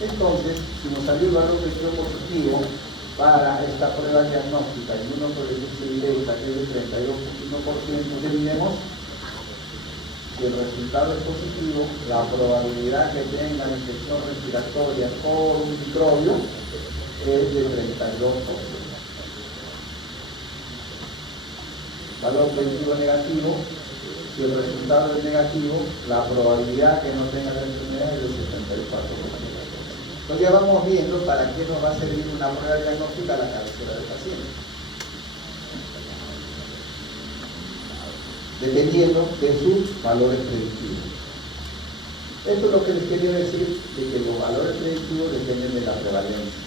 Entonces, si nos salió el valor predictivo positivo para esta prueba diagnóstica y uno sobre sensibilidad que es de 32.1%, dividimos. Si el resultado es positivo, la probabilidad que tenga infección respiratoria por un microbio es de 32%. Valor predictivo negativo, si el resultado es negativo, la probabilidad que no tenga la enfermedad es de 74%. Entonces ya vamos viendo para qué nos va a servir una prueba diagnóstica a la cabecera del paciente, dependiendo de sus valores predictivos. Esto es lo que les quería decir, de que los valores predictivos dependen de la prevalencia.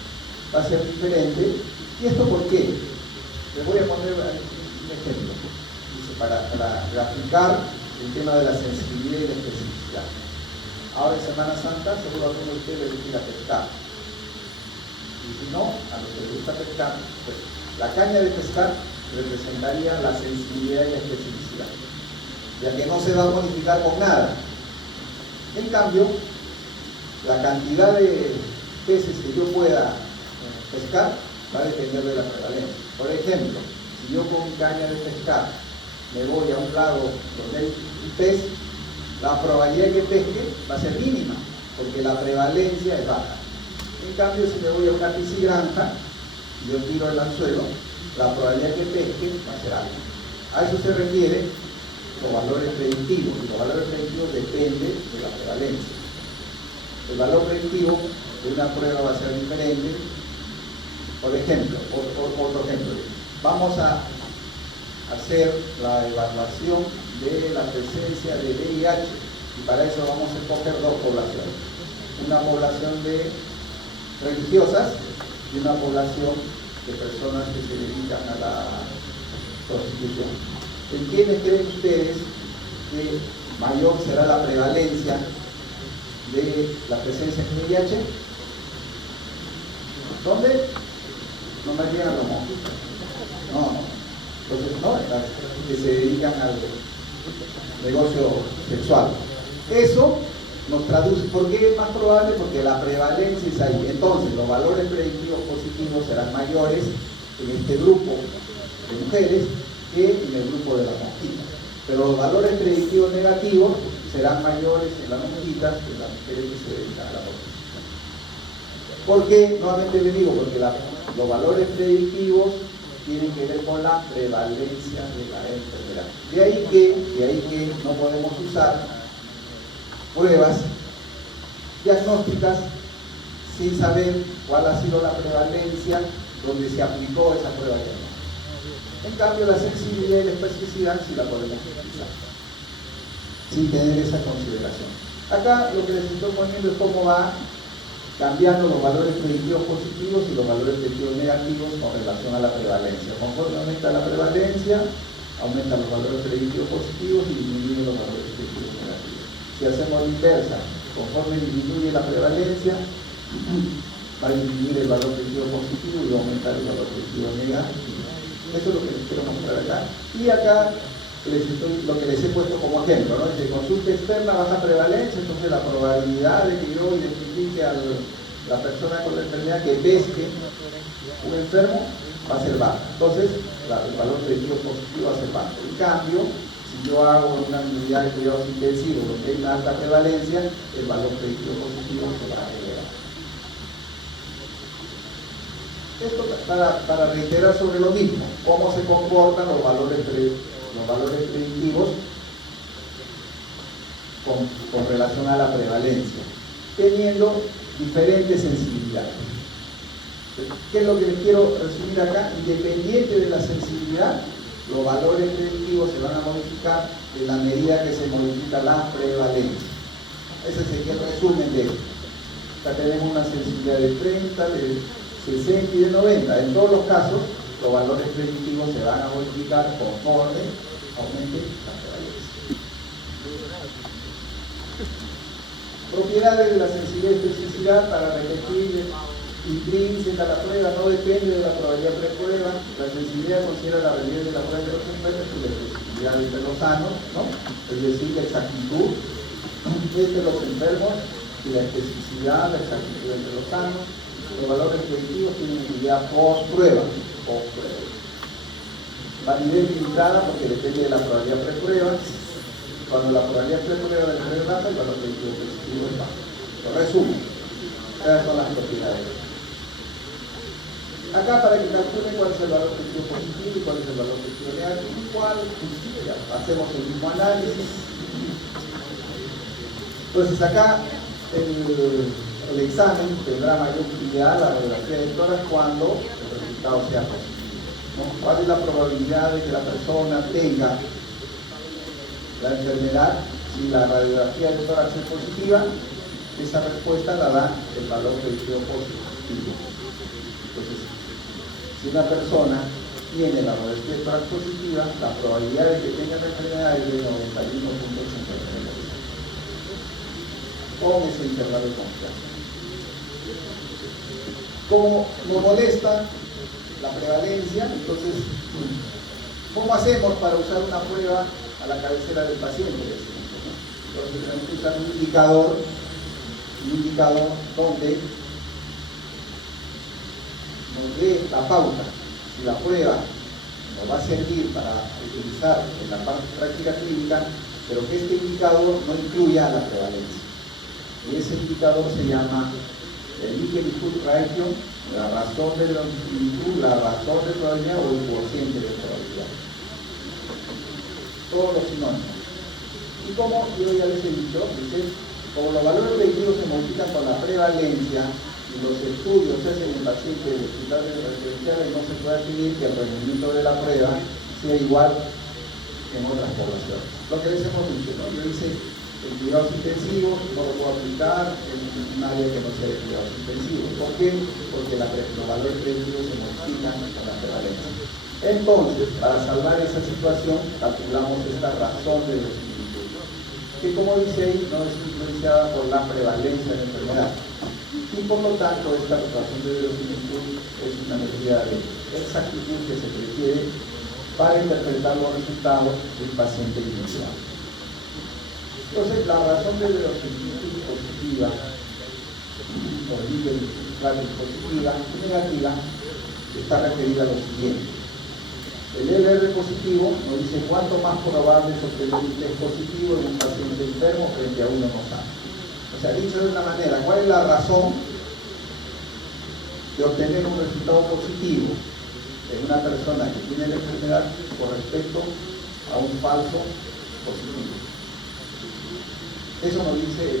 Va a ser diferente. ¿Y esto por qué? Les voy a poner un ejemplo. Dice, para graficar el tema de la sensibilidad y la especificidad. Ahora en Semana Santa, seguro alguno de ustedes les gusta pescar. Y si no, a los que les gusta pescar, pues la caña de pescar representaría la sensibilidad y la especificidad, ya que no se va a modificar con nada. En cambio, la cantidad de peces que yo pueda pescar va a depender de la prevalencia. Por ejemplo, si yo con caña de pescar me voy a un lago donde hay un pez, la probabilidad de que pesque va a ser mínima, porque la prevalencia es baja. En cambio, si me voy a una piscigranja y yo tiro el anzuelo, la probabilidad de que pesque va a ser alta. A eso se refiere los valores predictivos, y los valores predictivos dependen de la prevalencia. El valor predictivo de una prueba va a ser diferente. Por ejemplo, otro ejemplo, vamos a hacer la evaluación de la presencia de VIH y para eso vamos a escoger dos poblaciones, una población de religiosas y una población de personas que se dedican a la prostitución. ¿En quiénes creen ustedes que mayor será la prevalencia de la presencia de VIH? ¿Dónde? No me llegan los monjes. No. Entonces, no, las que se dedican al negocio sexual. Eso nos traduce, ¿por qué es más probable? Porque la prevalencia es ahí. Entonces, los valores predictivos positivos serán mayores en este grupo de mujeres que en el grupo de las monjitas. Pero los valores predictivos negativos serán mayores en las monjitas que en las mujeres que se dedican a la prostitución. ¿Por qué? Nuevamente les digo, porque los valores predictivos tienen que ver con la prevalencia de la enfermedad. De ahí que no podemos usar pruebas diagnósticas sin saber cuál ha sido la prevalencia donde se aplicó esa prueba diagnóstica. En cambio, la sensibilidad y la especificidad sí la podemos utilizar, sin tener esa consideración. Acá lo que les estoy poniendo es cómo va cambiando los valores predictivos positivos y los valores predictivos negativos con relación a la prevalencia. Conforme aumenta la prevalencia, aumentan los valores predictivos positivos y disminuyen los valores predictivos negativos. Si hacemos la inversa, conforme disminuye la prevalencia, va a disminuir el valor predictivo positivo y va a aumentar el valor predictivo negativo. Eso es lo que les quiero mostrar acá. Y acá lo que les he puesto como ejemplo, ¿no? Dice, consulta externa, baja prevalencia, entonces la probabilidad de que yo identifique a la persona con la enfermedad que pesque un enfermo va a ser baja. Entonces, el valor predictivo positivo va a ser bajo. En cambio, si yo hago una unidad de cuidados intensivos donde hay una alta prevalencia, el valor predictivo positivo se va a elevar. Esto para reiterar sobre lo mismo, cómo se comportan los valores predictivos con relación a la prevalencia, teniendo diferentes sensibilidades. ¿Qué es lo que les quiero resumir acá? Independiente de la sensibilidad, los valores predictivos se van a modificar en la medida que se modifica la prevalencia. Ese es el resumen de esto. Acá tenemos una sensibilidad de 30, de 60 y de 90. En todos los casos, los valores predictivos se van a modificar conforme aumente la prevalencia. Propiedades de la sensibilidad y especificidad para repetir intrínseca a la prueba no depende de la probabilidad preprueba. La sensibilidad considera la validez de la prueba de los enfermos y la especificidad de los sanos, ¿no? Es decir, la exactitud entre los enfermos y la especificidad, la exactitud entre los sanos. Los valores predictivos tienen utilidad post-prueba. Validez limitada porque depende de la probabilidad preprueba. Cuando la probabilidad preprueba del es baja, el valor predictivo positivo es bajo. Lo resumo. Estas son las propiedades. Acá para que calculen cuál es el valor predictivo positivo y cuál es el valor predictivo negativo, hacemos el mismo análisis. Entonces acá el examen tendrá mayor utilidad la radiografía de tórax cuando el resultado sea positivo, ¿no? ¿Cuál es la probabilidad de que la persona tenga la enfermedad si la radiografía de tórax es positiva? Esa respuesta la da el valor predictivo positivo. Entonces, si una persona tiene la radiografía de tórax positiva, la probabilidad de que tenga la enfermedad es de 91.89%. Con ese intervalo de confianza. Como nos molesta la prevalencia, entonces, ¿cómo hacemos para usar una prueba a la cabecera del paciente? Entonces tenemos que usar un indicador donde nos dé la pauta. Si la prueba nos va a servir para utilizar en la parte práctica clínica, pero que este indicador no incluya la prevalencia. Y ese indicador se llama el likelihood ratio, la razón de longitud, la razón de probabilidad o el cociente de probabilidad. Todos los sinónimos. Y como yo ya les he dicho, como los valores predictivos se modifican con la prevalencia y los estudios se hacen en pacientes de hospitales referenciales, no se puede asumir que el rendimiento de la prueba sea igual en otras poblaciones. Lo que les hemos dicho, ¿no? Yo hice el cuidados intensivos, no lo puedo aplicar en un área que no sea de cuidados intensivos. ¿Por qué? Porque los valores predictivos se modifican con la prevalencia. Entonces, para salvar esa situación, calculamos esta razón de los individuos, que como dice ahí, no es influenciada por la prevalencia de la enfermedad. Y por lo tanto, esta razón de los individuos es una medida de exactitud que se requiere para interpretar los resultados del paciente inicial. Entonces, la razón de los individuos positiva, o positiva y negativa, está referida a lo siguiente. El LR positivo nos dice cuánto más probable es obtener un test positivo en un paciente enfermo frente a uno no sano. O sea, dicho de una manera, ¿cuál es la razón de obtener un resultado positivo en una persona que tiene la enfermedad con respecto a un falso positivo? Eso nos dice el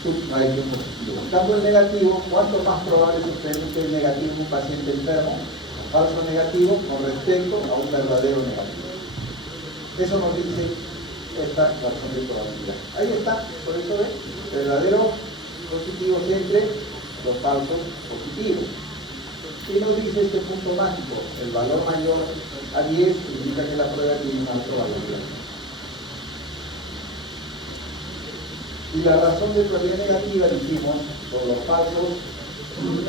subratio positivo. En cambio, el negativo, ¿cuánto más probable es obtener un test negativo en un paciente enfermo, falso negativo, con respecto a un verdadero negativo? Eso nos dice esta razón de probabilidad. Ahí está, por eso ven, verdaderos positivos entre los falsos positivos. ¿Qué nos dice este punto mágico? El valor mayor a 10 indica que la prueba tiene una probabilidad. Y la razón de probabilidad negativa, dijimos, por los falsos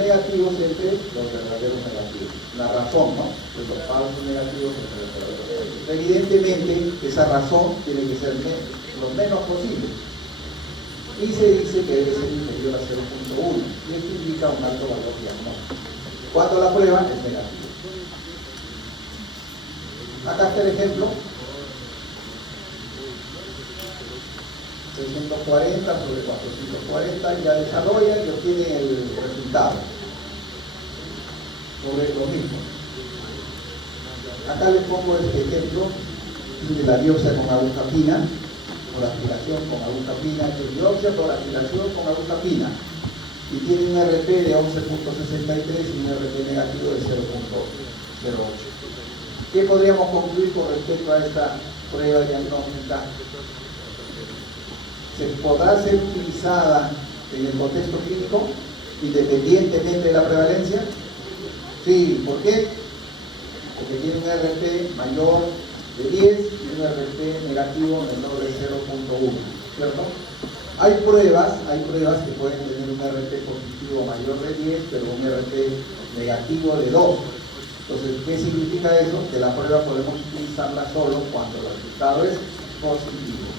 negativos entre los verdaderos negativos. La razón, ¿no? De los falsos negativos entre los verdaderos. Evidentemente, esa razón tiene que ser lo menos posible. Y se dice que debe ser inferior a 0.1. Y esto indica un alto valor diagnóstico. Cuando la prueba es negativa. Acá está el ejemplo. 340 sobre 440 ya desarrolla y obtiene el resultado sobre lo mismo. Acá les pongo este ejemplo de la biopsia con aguja fina, por aspiración con aguja fina, que es biopsia por aspiración con aguja fina, y tiene un RP de 11.63 y un RP negativo de 0.08. ¿Qué podríamos concluir con respecto a esta prueba diagnóstica? ¿Se podrá ser utilizada en el contexto clínico independientemente de la prevalencia? Sí, ¿por qué? Porque tiene un RP mayor de 10 y un RP negativo menor de 0.1, ¿cierto? Hay pruebas que pueden tener un RP positivo mayor de 10, pero un RP negativo de 2. Entonces, ¿qué significa eso? Que la prueba podemos utilizarla solo cuando el resultado es positivo.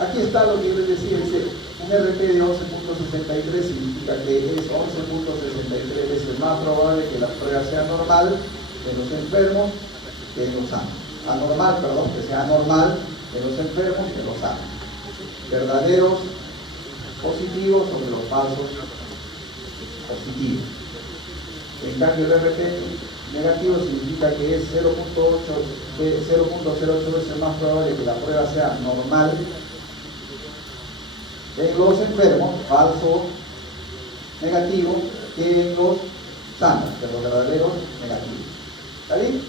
Aquí está lo que yo les decía, un RP de 11.63 significa que es 11.63 veces más probable que la prueba sea normal en los enfermos que en los sanos. Que sea anormal en los enfermos que en los sanos. Verdaderos positivos sobre los falsos positivos. En cambio, el RP negativo significa que es 0.08 veces más probable que la prueba sea normal en los enfermos, falso negativo, que en los sanos, de los verdaderos negativos. ¿Está bien?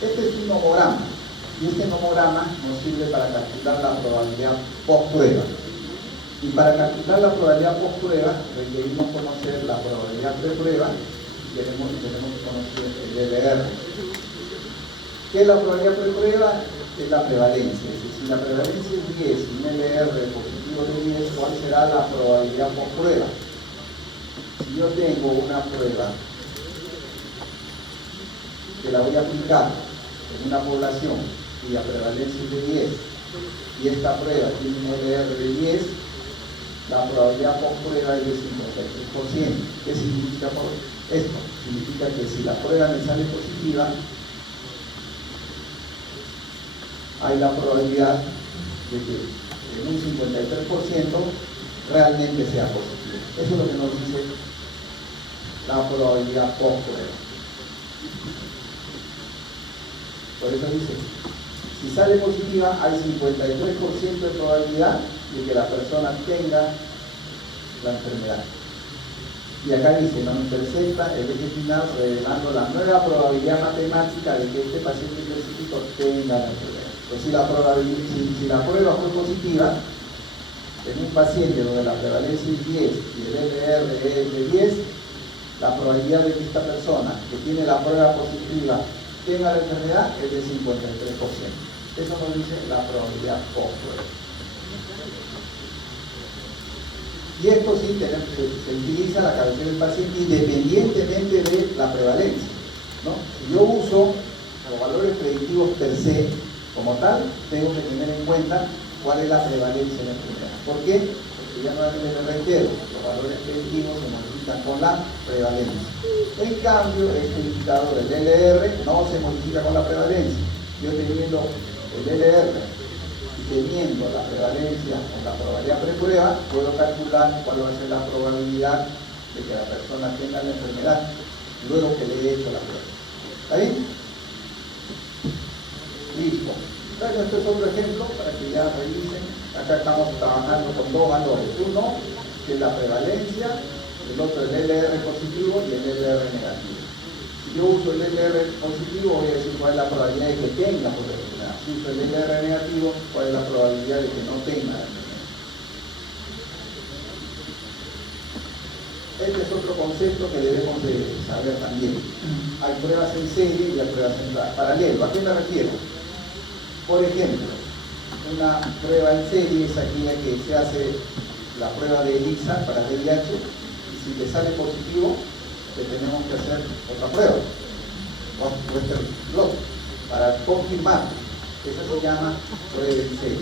Este es un nomograma, y este nomograma nos sirve para calcular la probabilidad post-prueba. Y para calcular la probabilidad post-prueba requerimos conocer la probabilidad pre-prueba y tenemos que conocer el LR. ¿Qué es la probabilidad pre-prueba? Es la prevalencia. Es decir, si la prevalencia es 10 y un LR positivo de 10, ¿cuál será la probabilidad post-prueba? Si yo tengo una prueba que la voy a aplicar en una población cuya prevalencia es de 10 y esta prueba tiene un LR de 10, la probabilidad post-prueba es de 53%. ¿Qué significa esto? Significa que si la prueba me sale positiva, hay la probabilidad de que en un 53% realmente sea positiva. Eso es lo que nos dice la probabilidad post-prueba. Por eso dice, si sale positiva, hay 53% de probabilidad de que la persona tenga la enfermedad. Y acá dice, no intercepta el eje final revelando la nueva probabilidad matemática de que este paciente específico tenga la enfermedad. Pues si la prueba fue positiva, en un paciente donde la prevalencia es 10 y el LR es de 10, la probabilidad de que esta persona que tiene la prueba positiva tenga la enfermedad es de 53%. Eso nos dice la probabilidad post-prueba. Y esto sí se utiliza la cabecera del paciente independientemente de la prevalencia, ¿no? Si yo uso los valores predictivos per se, como tal, tengo que tener en cuenta cuál es la prevalencia de la enfermedad. ¿Por qué? Porque ya nuevamente me reitero, los valores predictivos se modifican con la prevalencia. En cambio, este indicador del LR no se modifica con la prevalencia. Yo teniendo el LR y teniendo la prevalencia con la probabilidad preprueba, puedo calcular cuál va a ser la probabilidad de que la persona tenga la enfermedad luego que le he hecho la prueba. ¿Está bien? Listo. Bueno, este es otro ejemplo para que ya revisen. Acá estamos trabajando con dos valores. Uno, que es la prevalencia, el otro es el LR positivo y el LR negativo. Si yo uso el LR positivo, voy a decir cuál es la probabilidad de que tenga por enfermedad. Si uso el LR negativo, cuál es la probabilidad de que no tenga la enfermedad. Este es otro concepto que debemos de saber también. Hay pruebas en serie y hay pruebas en paralelo. ¿A qué me refiero? Por ejemplo, una prueba en serie es aquella que se hace la prueba de ELISA para VIH, y si te sale positivo, te tenemos que hacer otra prueba, Western blot, para confirmar. Esa se llama prueba en serie.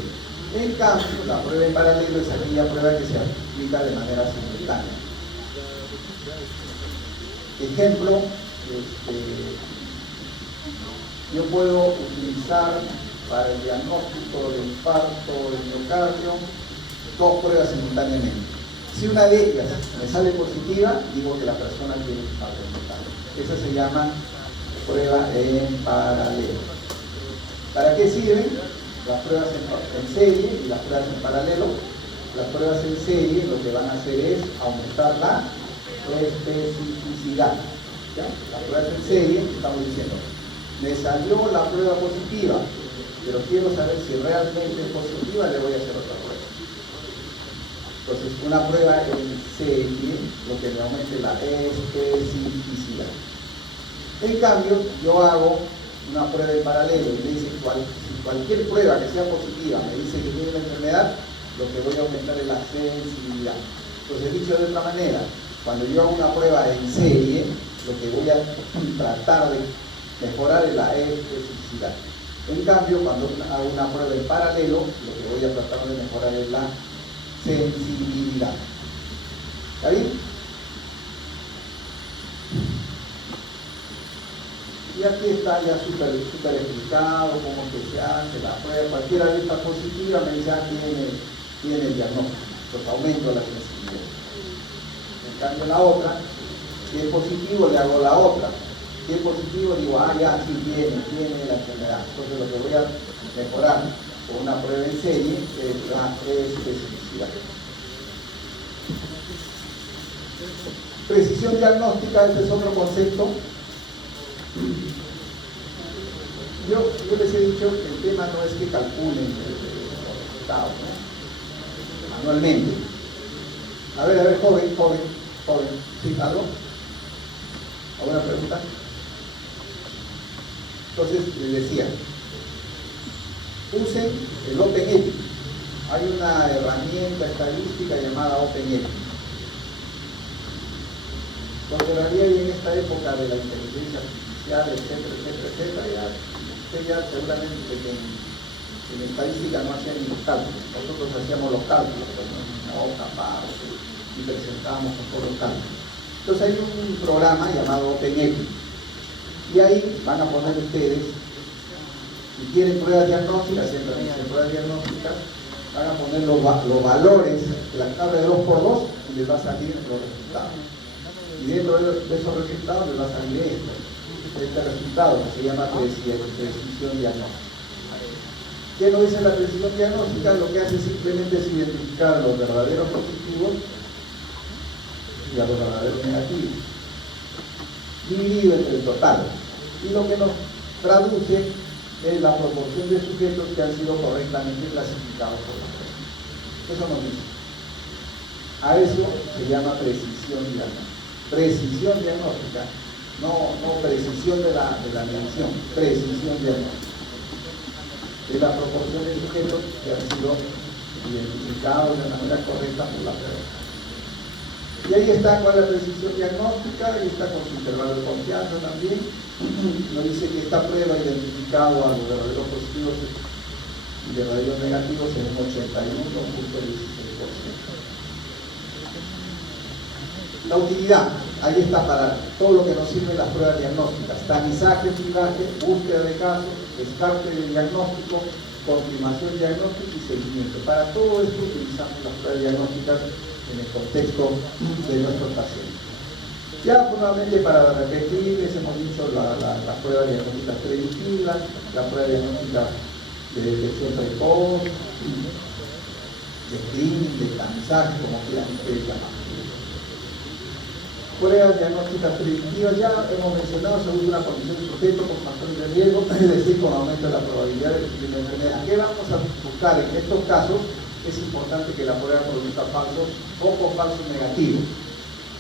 En cambio, la prueba en paralelo es aquella prueba que se aplica de manera simultánea. Ejemplo, yo puedo utilizar para el diagnóstico del infarto del miocardio 2 pruebas simultáneamente. Si una de ellas me sale positiva, digo que la persona tiene infarto del miocardio. Esa se llama prueba en paralelo. ¿Para qué sirven las pruebas en serie y las pruebas en paralelo? Las pruebas en serie lo que van a hacer es aumentar la especificidad. ¿Ya? Las pruebas en serie, estamos diciendo, me salió la prueba positiva, pero quiero saber si realmente es positiva, le voy a hacer otra prueba. Entonces, una prueba en serie lo que me aumente la especificidad. En cambio, yo hago una prueba en paralelo y me dice si cualquier prueba que sea positiva me dice que tiene la enfermedad, lo que voy a aumentar es la sensibilidad. Entonces, dicho de otra manera, cuando yo hago una prueba en serie, lo que voy a tratar de mejorar es la especificidad. En cambio, cuando hago una prueba en paralelo, lo que voy a tratar de mejorar es la sensibilidad. ¿Está bien? Y aquí está ya súper explicado cómo que se hace la prueba. Cualquiera de estas positivas me dice, tiene el diagnóstico, pues aumento la sensibilidad. En cambio la otra, si es positivo le hago la otra. Si es positivo digo, ya sí tiene la enfermedad. Entonces lo que voy a mejorar con una prueba en serie es la especificidad. Precisión diagnóstica, este es otro concepto. Yo les he dicho que el tema no es que calculen los resultados, ¿no? Manualmente. A ver, joven, ¿sí, algo? ¿Alguna pregunta? Entonces, les decía, usen el OpenEpic. Hay una herramienta estadística llamada OpenEpic. Porque en realidad en esta época de la inteligencia artificial, etcétera, usted ya seguramente en estadística no hacían ni los cálculos. Nosotros hacíamos los cálculos, una hoja, y presentábamos con todos los cálculos. Entonces hay un programa llamado OpenEpic. Y ahí van a poner ustedes, si quieren pruebas diagnósticas, siempre dicen pruebas diagnósticas, van a poner los valores de la tabla de 2x2 y les va a salir los resultados. Y dentro de esos resultados les va a salir este resultado que se llama precisión diagnóstica. ¿Qué nos dice la precisión diagnóstica? Lo que hace simplemente es identificar a los verdaderos positivos y a los verdaderos negativos, dividido entre el total. Y lo que nos traduce es la proporción de sujetos que han sido correctamente clasificados por la prueba. Eso nos dice. A eso se llama precisión diagnóstica. Precisión diagnóstica, no precisión de la medición, precisión diagnóstica. Es la proporción de sujetos que han sido identificados de manera correcta por la prueba. Y ahí está con la precisión diagnóstica, ahí está con su intervalo de confianza también. Nos dice que esta prueba ha identificado a los verdaderos positivos y verdaderos negativos en un 81.16%. La utilidad, ahí está para todo lo que nos sirven las pruebas diagnósticas: tamizaje, filaje, búsqueda de casos, descarte de diagnóstico, confirmación diagnóstica y seguimiento. Para todo esto utilizamos las pruebas diagnósticas en el contexto de nuestros pacientes. Ya nuevamente para repetir, les hemos dicho la prueba diagnóstica predictiva, la prueba diagnóstica de detección precoz, de screening, de tamizaje, como quieran ustedes llamar. Pruebas diagnósticas predictivas, ya hemos mencionado, según una condición de sujeto con factores de riesgo, es decir, con aumento de la probabilidad de sufrir la enfermedad. ¿Qué vamos a buscar en estos casos? Es importante que la prueba produzca falsos, poco falsos negativos.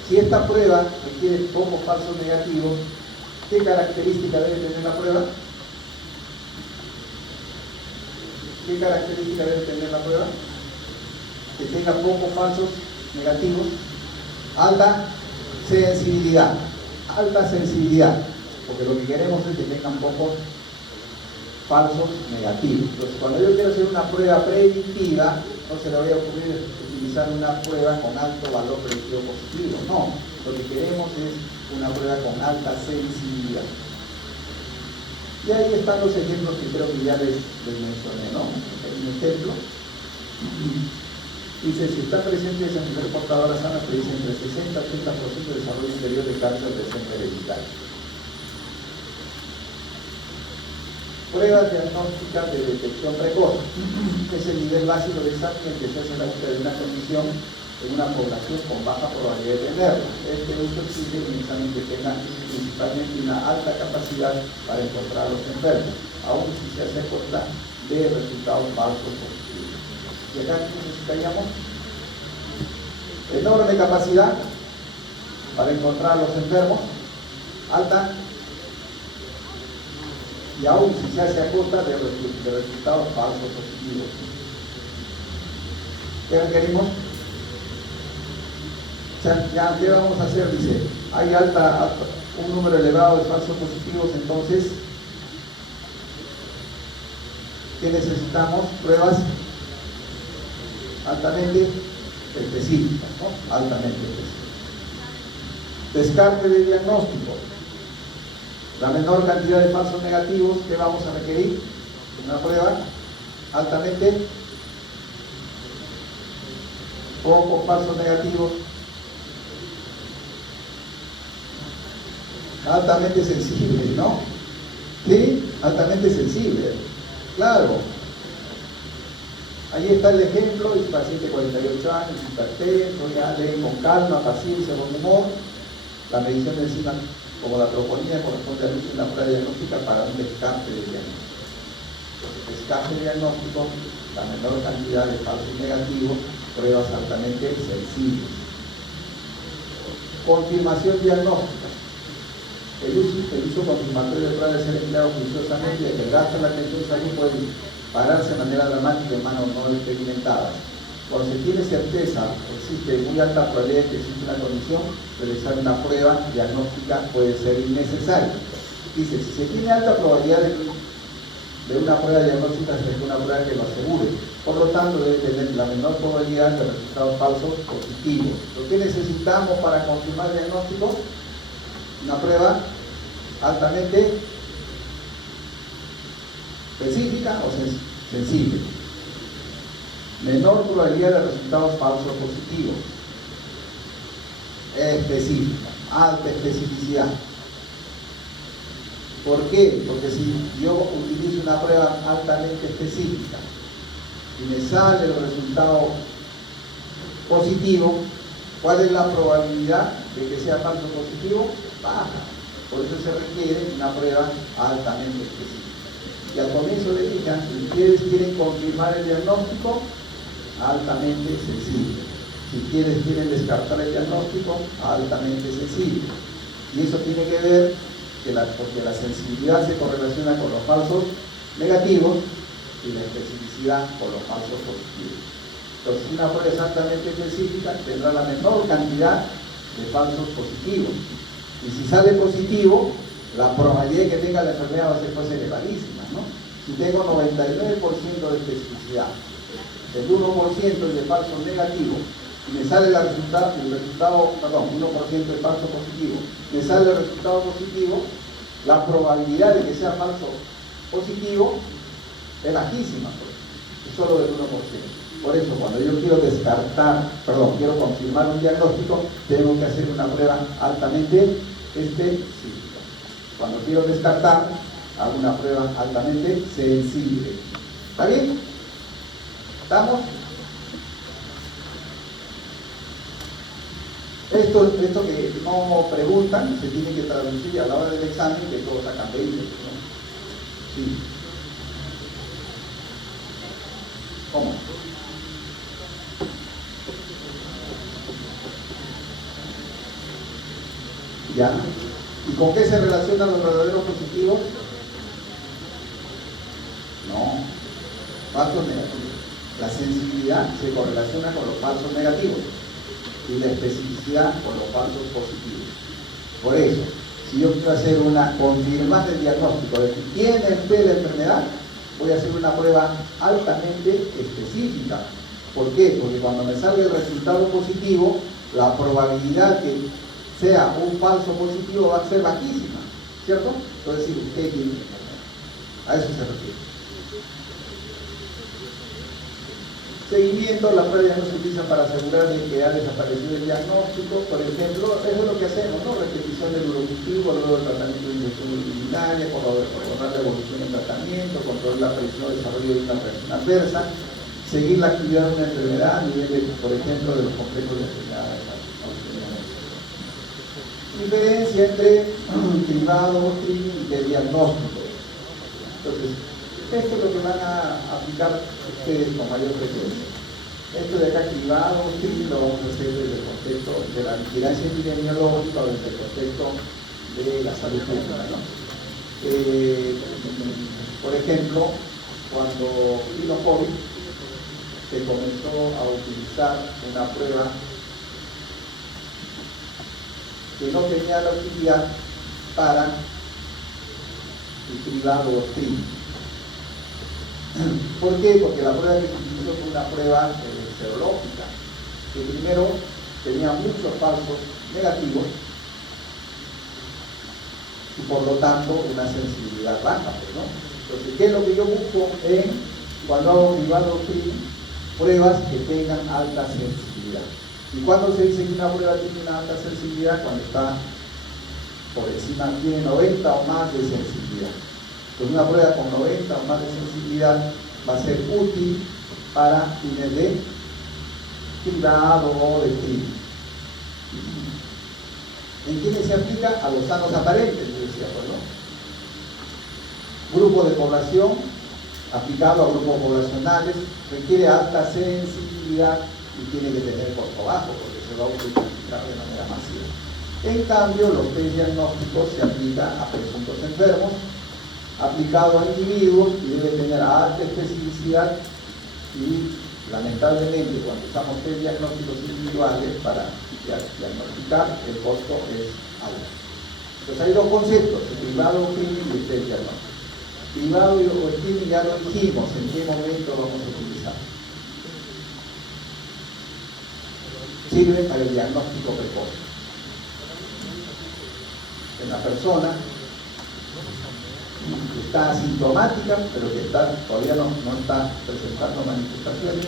Si Si esta prueba requiere pocos falsos negativos, ¿qué característica debe tener la prueba? ¿Qué característica debe tener la prueba? Que tenga pocos falsos negativos. Alta sensibilidad. Alta sensibilidad. Porque lo que queremos es que tengan pocos falsos negativos. Entonces, cuando yo quiero hacer una prueba predictiva, no se le voy a ocurrir utilizar una prueba con alto valor predictivo positivo. No, lo que queremos es una prueba con alta sensibilidad. Y ahí están los ejemplos que creo que ya les mencioné, ¿no? Un ejemplo. Dice, si está presente esa mujer portadora sana, predice entre 60 y 80% de desarrollo interior de cáncer de seno hereditario. Pruebas diagnósticas de detección precoz. Es el nivel básico de examen en que se hace la búsqueda de una condición en una población con baja probabilidad de tenerla. Este uso exige un examen que tenga principalmente una alta capacidad para encontrar a los enfermos, aun si se hace cuenta de resultados falsos positivos. Y acá necesitaríamos enorme capacidad para encontrar a los enfermos, alta, y aún si se hace a costa de resultados falsos positivos. ¿Qué requerimos? O sea, ya, ¿qué vamos a hacer? Dice, hay un número elevado de falsos positivos, entonces, ¿qué necesitamos? Pruebas altamente específicas, ¿no? Altamente específicas. Descarte de diagnóstico. La menor cantidad de falsos negativos que vamos a requerir, una prueba altamente, pocos falsos negativos, altamente sensible, ¿no? Sí, altamente sensible, claro. Ahí está el ejemplo, es paciente de 48 años, hipertenso, ya leen con calma, paciencia, con humor. La medición de enzimas como la troponina corresponde al uso de una prueba diagnóstica para un descarte de diagnóstico. Entonces, descarte de diagnóstico, la menor cantidad de falsos negativos, pruebas altamente sensibles. Confirmación diagnóstica. El uso confirmatorio de pruebas debe ser empleado juiciosamente, ya que el gasto en la atención de salud puede pararse de manera dramática en manos no experimentadas. Cuando se tiene certeza, existe muy alta probabilidad de que existe una condición, realizar una prueba diagnóstica puede ser innecesario. Dice, si se tiene alta probabilidad de una prueba diagnóstica, se requiere una prueba que lo asegure. Por lo tanto, debe tener la menor probabilidad de resultados falsos positivos. ¿Lo que necesitamos para confirmar el diagnóstico? Una prueba altamente específica o sensible. Menor probabilidad de resultados falsos positivos. Específica, alta especificidad. ¿Por qué? Porque si yo utilizo una prueba altamente específica y me sale el resultado positivo, ¿cuál es la probabilidad de que sea falso positivo? Baja. Por eso se requiere una prueba altamente específica. Y al comienzo le dije, si ustedes quieren confirmar el diagnóstico, altamente sensible. Si ustedes quieren descartar el diagnóstico, altamente sensible. Y eso tiene que ver porque la sensibilidad se correlaciona con los falsos negativos y la especificidad con los falsos positivos. Entonces, una prueba es altamente específica, tendrá la menor cantidad de falsos positivos. Y si sale positivo, la probabilidad de que tenga la enfermedad va a ser pues elevadísima, ¿no? Si tengo 99% de especificidad, el 1% es de falso negativo, y me sale el resultado, 1% de falso positivo, me sale el resultado positivo, la probabilidad de que sea falso positivo es bajísima, es solo del 1%. Por eso, cuando yo quiero confirmar un diagnóstico, tengo que hacer una prueba altamente específica. Cuando quiero descartar, hago una prueba altamente sensible. ¿Está bien? ¿Estamos? Esto que no preguntan se tiene que traducir a la hora del examen, que todos sacan 20, ¿no? Sí. ¿Cómo? ¿Ya? ¿Y con qué se relacionan los verdaderos positivos? No, falsos negativos. La sensibilidad se correlaciona con los falsos negativos y la especificidad con los falsos positivos. Por eso, si yo quiero hacer confirmar el diagnóstico de que tiene usted la enfermedad, voy a hacer una prueba altamente específica. ¿Por qué? Porque cuando me salga el resultado positivo, la probabilidad que sea un falso positivo va a ser bajísima, ¿cierto? Entonces, si usted tiene enfermedad, a eso se refiere. Seguimiento, la prueba ya no se utiliza para asegurar de que ha desaparecido el diagnóstico. Por ejemplo, eso es lo que hacemos, ¿no? Repetición del urocultivo, luego el tratamiento de inyección urinaria, controlar la evolución del tratamiento, controlar la aparición o desarrollo de una reacción adversa, seguir la actividad de una enfermedad a nivel, por ejemplo, de los complejos de enfermedades. Diferencia entre cribado y de diagnóstico. Entonces, esto es lo que van a aplicar ustedes con mayor frecuencia. Esto de acá, cribado, lo vamos a hacer desde el contexto de la vigilancia epidemiológica o desde el contexto de la salud pública, ¿no? Por ejemplo, cuando vino COVID, se comenzó a utilizar una prueba que no tenía la utilidad para el cribado o screening. ¿Por qué? Porque la prueba que se utilizó fue una prueba serológica, que primero tenía muchos falsos negativos y por lo tanto una sensibilidad baja, ¿no? Entonces, ¿qué es lo que yo busco cuando hago cribado screening? Pruebas que tengan alta sensibilidad. ¿Y cuándo se dice que una prueba tiene una alta sensibilidad? Cuando está por encima, tiene 90 o más de sensibilidad. Entonces una prueba con 90 o más de sensibilidad va a ser útil para fines de cribado o de screening. ¿En quiénes se aplica? A los sanos aparentes, yo decía, ¿no? Grupo de población, aplicado a grupos poblacionales, requiere alta sensibilidad y tiene que tener costo bajo, porque se va a utilizar de manera masiva. En cambio, los test diagnósticos se aplican a presuntos enfermos, aplicado a individuos y debe tener alta especificidad y lamentablemente cuando usamos test diagnósticos individuales para diagnosticar el costo es alto. Entonces hay dos conceptos, el cribado o screening y el test diagnóstico. Cribado o screening ya lo dijimos, en qué momento vamos a utilizar. Sirve para el diagnóstico precoz. En la persona está asintomática, pero que todavía no está presentando manifestaciones,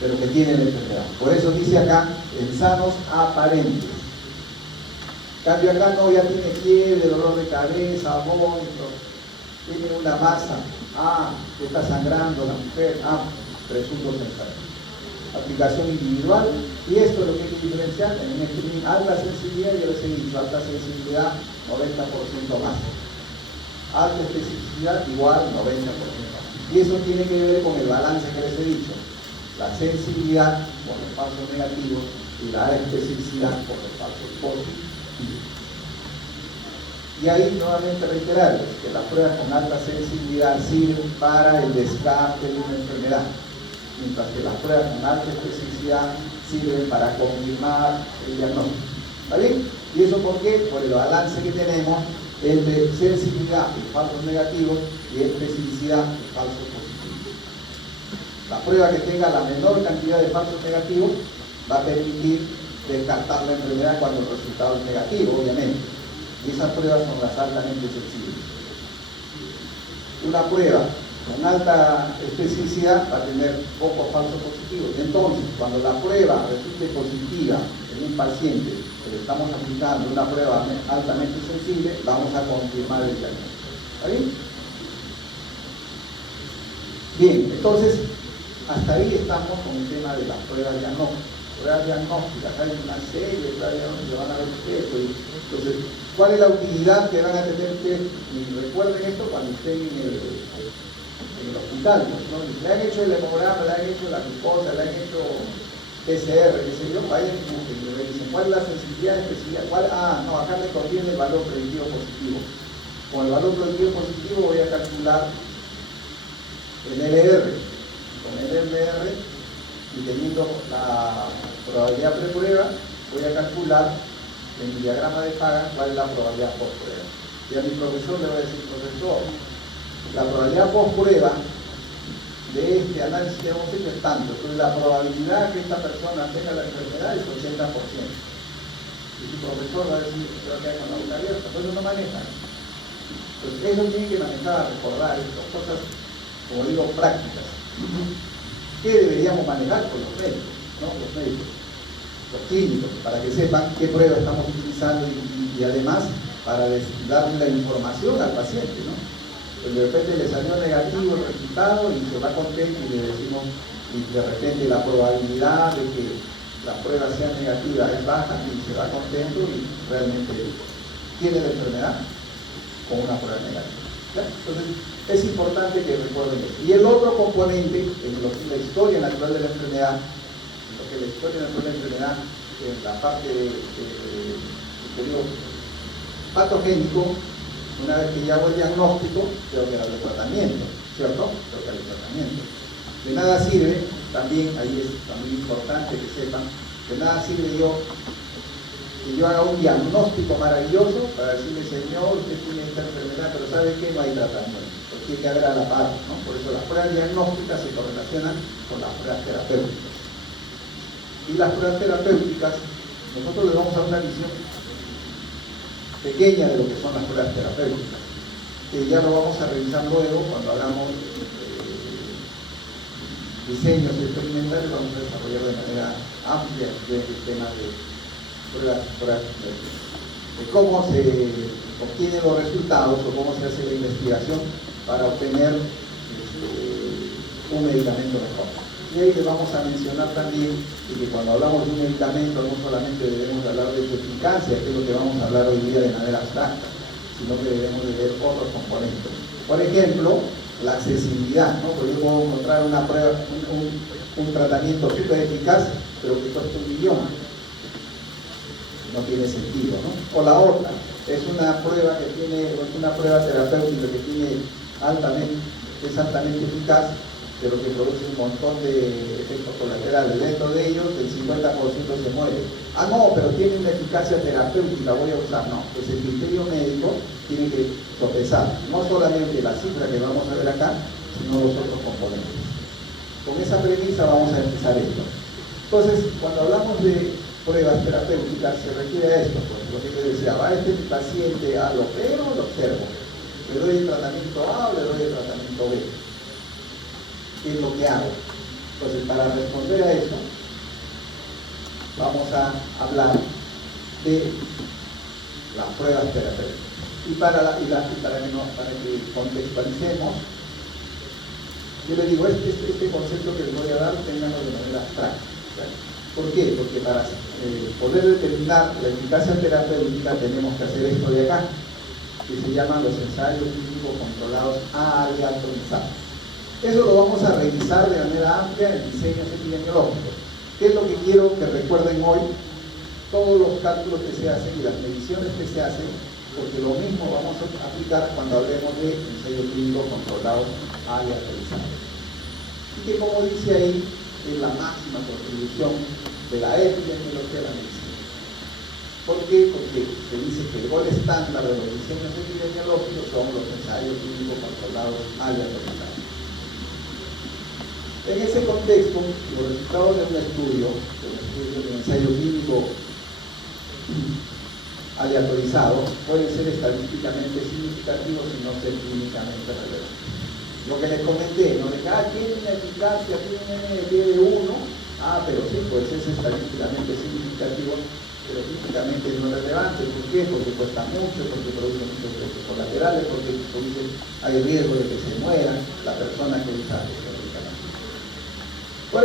pero que tiene la enfermedad. Por eso dice acá, en sanos aparentes. Cambio acá no, ya tiene fiebre, dolor de cabeza, vómito, tiene una masa, está sangrando la mujer, presuntos enfermos. Aplicación individual, y esto es lo que hay que diferenciar en un screening: alta sensibilidad, ya les he dicho, alta sensibilidad 90% más, alta especificidad igual 90% más, y eso tiene que ver con el balance que les he dicho, la sensibilidad por los falsos negativos y la especificidad por los falsos positivos. Y ahí nuevamente reiterarles que las pruebas con alta sensibilidad sirven para el descarte de una enfermedad, mientras que las pruebas con alta especificidad sirven para confirmar el diagnóstico. ¿Está bien? ¿Y eso por qué? Por el balance que tenemos entre sensibilidad y falsos negativos y especificidad y falsos positivos. La prueba que tenga la menor cantidad de falsos negativos va a permitir descartar la enfermedad cuando el resultado es negativo, obviamente. Y esas pruebas son las altamente sensibles. Una prueba con alta especificidad va a tener pocos falsos positivos. Entonces, cuando la prueba resulte positiva en un paciente que le estamos aplicando una prueba altamente sensible, vamos a confirmar el diagnóstico. ¿Está bien? Bien, entonces, hasta ahí estamos con el tema de las pruebas diagnósticas. Pruebas diagnósticas, hay una serie de pruebas diagnósticas que van a ver ustedes. Entonces, ¿cuál es la utilidad que van a tener ustedes? Y recuerden esto cuando estén en el hospital, ¿no? Le han hecho el hemograma, le han hecho la glucosa, le han hecho PCR, qué sé yo, vayan y busquen y revisen cuál es la sensibilidad específica, no, acá me conviene el valor predictivo positivo. Con el valor predictivo positivo voy a calcular el LR. Con el LR y teniendo la probabilidad preprueba, voy a calcular en mi diagrama de Pagan cuál es la probabilidad post-prueba. Y a mi profesor le voy a decir, profesor, la probabilidad post-prueba de este análisis que hemos hecho es tanto, entonces la probabilidad que esta persona tenga la enfermedad es 80%. Y su profesor va a decir, creo que hay con la boca abierta, pues eso no maneja. Entonces eso tiene que manejar, recordar, estas cosas, como digo, prácticas. ¿Qué deberíamos manejar con los médicos? ¿No? Los médicos, los clínicos, para que sepan qué prueba estamos utilizando y además para darle la información al paciente, ¿no? Pues de repente le salió negativo el resultado y se va contento y le decimos, y de repente la probabilidad de que la prueba sea negativa es baja y se va contento y realmente tiene la enfermedad con una prueba negativa. ¿Ya? Entonces es importante que recuerden eso. Y el otro componente en lo que es la historia natural de la enfermedad, en la parte de periodo patogénico, una vez que ya hago el diagnóstico, tengo que darle tratamiento, ¿cierto? Tengo que darle tratamiento. De nada sirve, también ahí es también importante que sepan, de nada sirve que yo haga un diagnóstico maravilloso para decirle, señor, usted tiene esta enfermedad, pero ¿sabe qué? No hay tratamiento, porque tiene que haber a la par, ¿no? Por eso las pruebas diagnósticas se correlacionan con las pruebas terapéuticas. Y las pruebas terapéuticas, nosotros les vamos a dar una visión pequeña de lo que son las pruebas terapéuticas, que ya lo vamos a revisar luego cuando hagamos diseños experimentales, vamos a desarrollar de manera amplia el tema de pruebas de cómo se obtienen los resultados o cómo se hace la investigación para obtener un medicamento mejor. Y ahí les vamos a mencionar también que cuando hablamos de un medicamento no solamente debemos hablar de su eficacia, que es lo que vamos a hablar hoy día de manera abstracta, sino que debemos de ver otros componentes. Por ejemplo, la accesibilidad, ¿no? Porque yo puedo encontrar una prueba, un tratamiento súper eficaz, pero que cuesta $1 millón. No tiene sentido, ¿no? O la otra, es una prueba terapéutica que es altamente eficaz, pero que produce un montón de efectos colaterales. Dentro de ellos, el 50% se muere. No, pero tiene una eficacia terapéutica, voy a usar. No, pues el criterio médico tiene que sopesar no solamente la cifra que vamos a ver acá, sino los otros componentes. Con esa premisa vamos a empezar esto. Entonces, cuando hablamos de pruebas terapéuticas, se refiere a esto, pues, lo que yo decía, va este paciente a lo opero, lo observo. Le doy el tratamiento A o le doy el tratamiento B. ¿Qué es lo que hago? Entonces, para responder a eso, vamos a hablar de las pruebas terapéuticas. Y para que contextualicemos, yo le digo, este concepto que les voy a dar, ténganlo de manera abstracta. ¿Por qué? Porque para poder determinar la eficacia terapéutica tenemos que hacer esto de acá, que se llaman los ensayos clínicos controlados aleatorizados. Eso lo vamos a revisar de manera amplia en diseños epidemiológicos. ¿Qué es lo que quiero que recuerden hoy? Todos los cálculos que se hacen y las mediciones que se hacen, porque lo mismo vamos a aplicar cuando hablemos de ensayos clínicos controlados aleatorizados. Y que, como dice ahí, es la máxima contribución de la epidemiología a la medicina. ¿Por qué? Porque se dice que el gol estándar de los diseños epidemiológicos son los ensayos clínicos controlados aleatorizados. En ese contexto, los resultados de un estudio de un ensayo clínico aleatorizado pueden ser estadísticamente significativos y no ser clínicamente relevantes. Lo que les comenté, no de que tiene una eficacia, tiene 1, pero sí, pues es estadísticamente significativo, pero clínicamente no es relevante. ¿Por qué? Porque cuesta mucho, porque produce muchos efectos colaterales, porque hay riesgo de que se muera la persona que usa esto. Por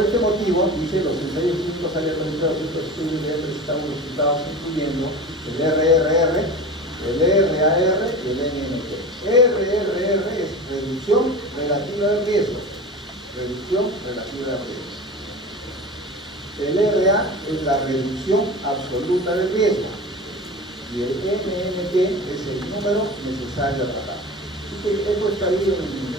este motivo, dice, los ensayos clínicos aleatorizados de estos estudios deben presentar unos resultados incluyendo el RRR, el RAR y el NNT. RRR es reducción relativa del riesgo. Reducción relativa del riesgo. El RA es la reducción absoluta del riesgo y el NNT es el número necesario a tratar. Así que esto está ahí en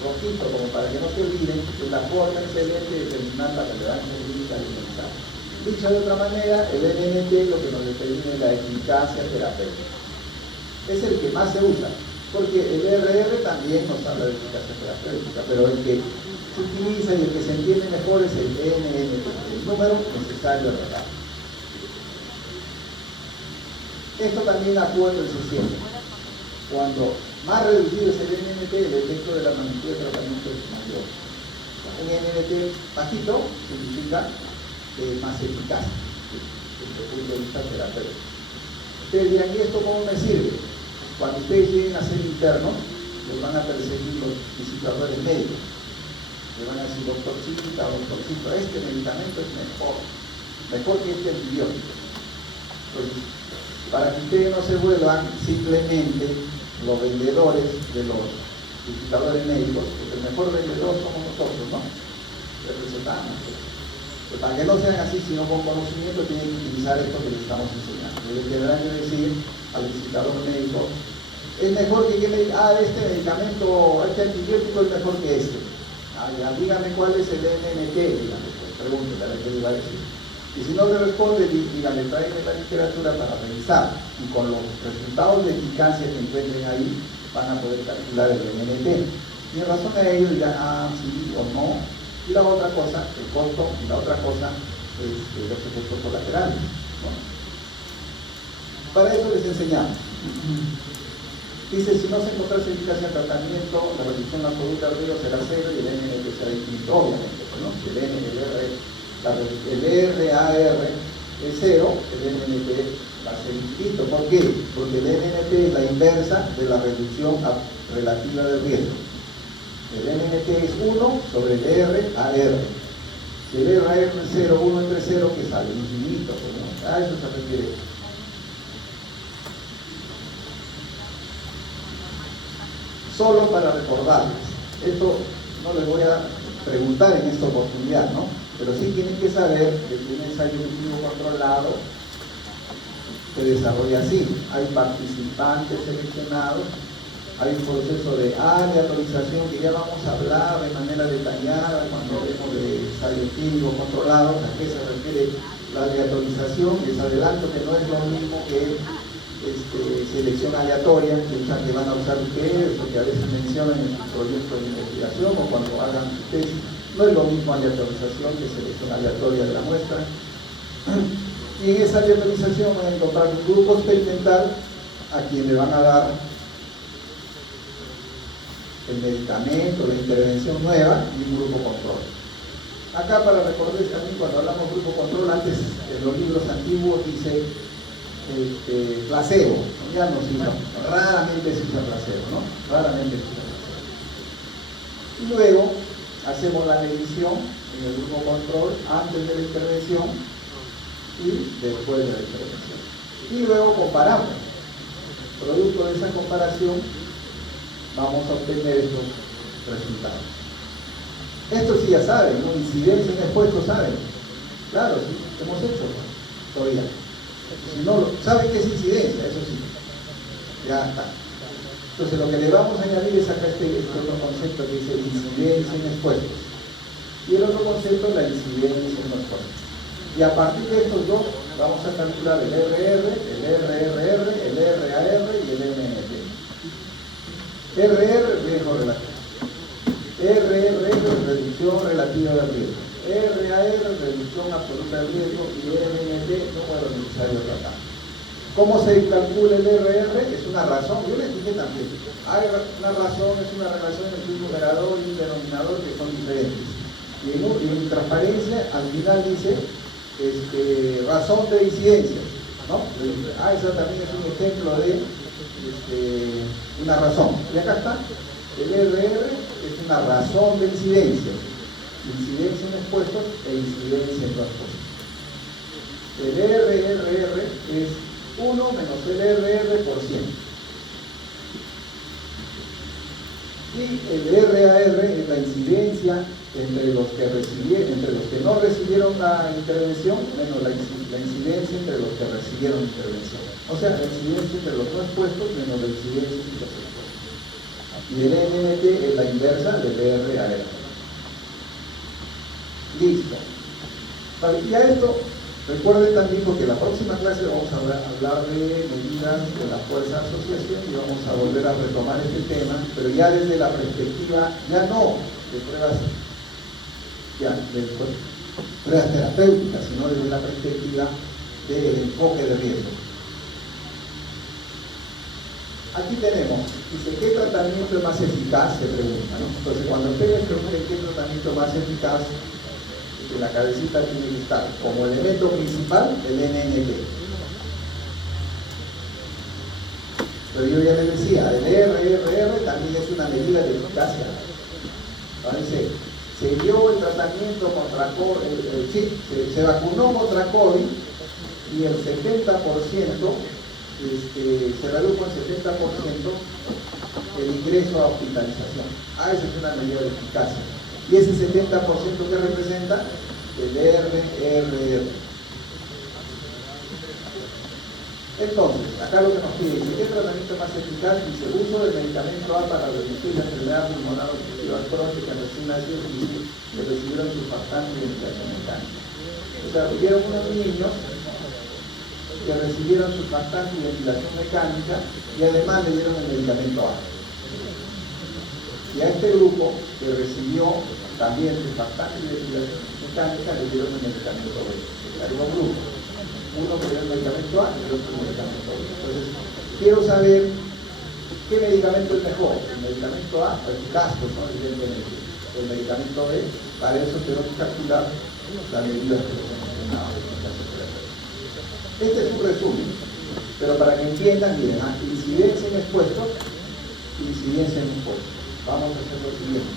rojito, como para que no se olviden, es la forma excelente de determinar la relevancia clínica del mensaje. Dicho de otra manera, el NNT lo que nos determina es la eficacia terapéutica. Es el que más se usa, porque el RR también nos habla de eficacia terapéutica, pero el que se utiliza y el que se entiende mejor es el NNT, el número necesario a tratar. Esto también actúa en el sistema. Cuando más reducido es el NNT, el efecto de la magnitud de tratamiento es mayor. Un NNT bajito significa más eficaz desde el punto de vista terapéutico. Ustedes dirán, ¿y esto cómo me sirve? Cuando ustedes lleguen a ser internos, les van a perseguir los visitadores médicos. Les van a decir, doctorcita, doctorcito, este medicamento es mejor que este antibiótico. Pues, para que ustedes no se vuelvan simplemente los vendedores de los visitadores médicos, porque el mejor vendedor somos nosotros, ¿no? Representamos. Pero para que no sean así, sino con conocimiento, tienen que utilizar esto que les estamos enseñando. Les deberán decir al visitador médico, es mejor que este medicamento, este antibiótico es mejor que este. Ya, dígame cuál es el NNT, dígame, pues, pregúntele a ver qué le va a decir. Y si no le responde, dígame, tráeme la literatura para revisar. Y con los resultados de eficacia que encuentren ahí, van a poder calcular el NNT. Y en razón a ello dirán, sí o no. Y la otra cosa, el costo, y la otra cosa, los efectos colaterales, ¿no? Para eso les enseñamos. Dice, si no se encontrase eficacia en tratamiento, la reducción absoluta del riesgo será cero y el NNT será infinito, obviamente, ¿no? El RAR es cero, el NNT va a ser infinito. ¿Por qué? Porque el NNT es la inversa de la reducción relativa del riesgo. El NNT es 1 sobre el RAR. Si el RAR es 0, 1 entre 0, ¿qué sale? Infinito, ¿no? A eso se refiere. Solo para recordarles, esto no les voy a preguntar en esta oportunidad, ¿no? Pero sí tienen que saber que un ensayo clínico controlado se desarrolla así. Hay participantes seleccionados, hay un proceso de aleatorización que ya vamos a hablar de manera detallada cuando hablemos de ensayos clínicos controlados. ¿A qué se refiere la aleatorización? Les adelanto que no es lo mismo que selección aleatoria que van a usar ustedes o que a veces mencionan en sus proyectos de investigación o cuando hagan tesis. No es lo mismo aleatorización que selección aleatoria de la muestra. Y en esa aleatorización van a encontrar un grupo experimental a quien le van a dar el medicamento, la intervención nueva y un grupo control. Acá para recordarles también cuando hablamos de grupo control, antes en los libros antiguos dice placebo, ya no se usa, raramente se usa placebo, ¿no? Raramente se usa placebo. Y luego hacemos la medición en el grupo control antes de la intervención y después de la intervención. Y luego comparamos. Producto de esa comparación vamos a obtener estos resultados. Esto sí ya saben, ¿no? Incidencia en expuestos, ¿saben? Claro, sí, hemos hecho todavía. Si no, ¿saben qué es incidencia? Eso sí, ya está. Entonces lo que le vamos a añadir es acá este otro concepto que dice incidencia en expuestos. Y el otro concepto es la incidencia en los expuestos. Y a partir de estos dos vamos a calcular el RR, el RRR, el RAR y el NNT. RR, riesgo relativo. RRR, reducción relativa del riesgo. RAR, reducción absoluta del riesgo, y NNT, número necesario de tratar. ¿Cómo se calcula el RR? Es una razón, yo les dije también, hay una razón, es una relación entre un numerador y un denominador que son diferentes. Y en transparencia, al final dice, razón de incidencia, ¿no? Esa también es un ejemplo de una razón. Y acá está, el RR es una razón de incidencia. Incidencia en expuestos e incidencia en traspuestos. El RRR es 1 menos el RR por 100. Y el RAR es la incidencia entre los que no recibieron la intervención, menos la incidencia entre los que recibieron intervención. O sea, la incidencia entre los no expuestos menos la incidencia entre los expuestos. Y el NNT es la inversa del RAR. Listo. Vale, y a esto, recuerden también, porque la próxima clase vamos a hablar de medidas de la fuerza de asociación y vamos a volver a retomar este tema, pero ya desde la perspectiva, ya no de pruebas terapéuticas, sino desde la perspectiva del enfoque de riesgo. Aquí tenemos, dice, ¿qué tratamiento es más eficaz? Se pregunta, ¿no? Entonces, cuando ustedes pregunten qué tratamiento es más eficaz, en la cabecita tiene que estar como elemento principal el NNT. Pero yo ya les decía, el RRR también es una medida de eficacia. Entonces, se dio el tratamiento contra COVID, se vacunó contra COVID y el 70%, se redujo en 70% el ingreso a hospitalización. Esa es una medida de eficacia. Y ese 70% que representa el RRR. Entonces, acá lo que nos pide, ¿qué tratamiento más eficaz? Dice, uso del medicamento A para reducir la enfermedad pulmonar obstructiva crónica recién nacidos que recibieron surfactante de ventilación mecánica. O sea, hubieron unos niños que recibieron surfactante y ventilación mecánica y además le dieron el medicamento A. Y a este grupo que recibió también surfactante y ventilación mecánica le dieron el medicamento B. Hay dos grupos. Uno que dio el medicamento A y el otro el medicamento B. Entonces, quiero saber qué medicamento es mejor. El medicamento A, eficaz, pues, ¿no? Evidentemente. El medicamento B, para eso tengo que calcular la medida que les mencionaba. Este es un resumen, pero para que entiendan, miren, incidencia en expuestos, incidencia en expuestos. Vamos a hacer lo siguiente.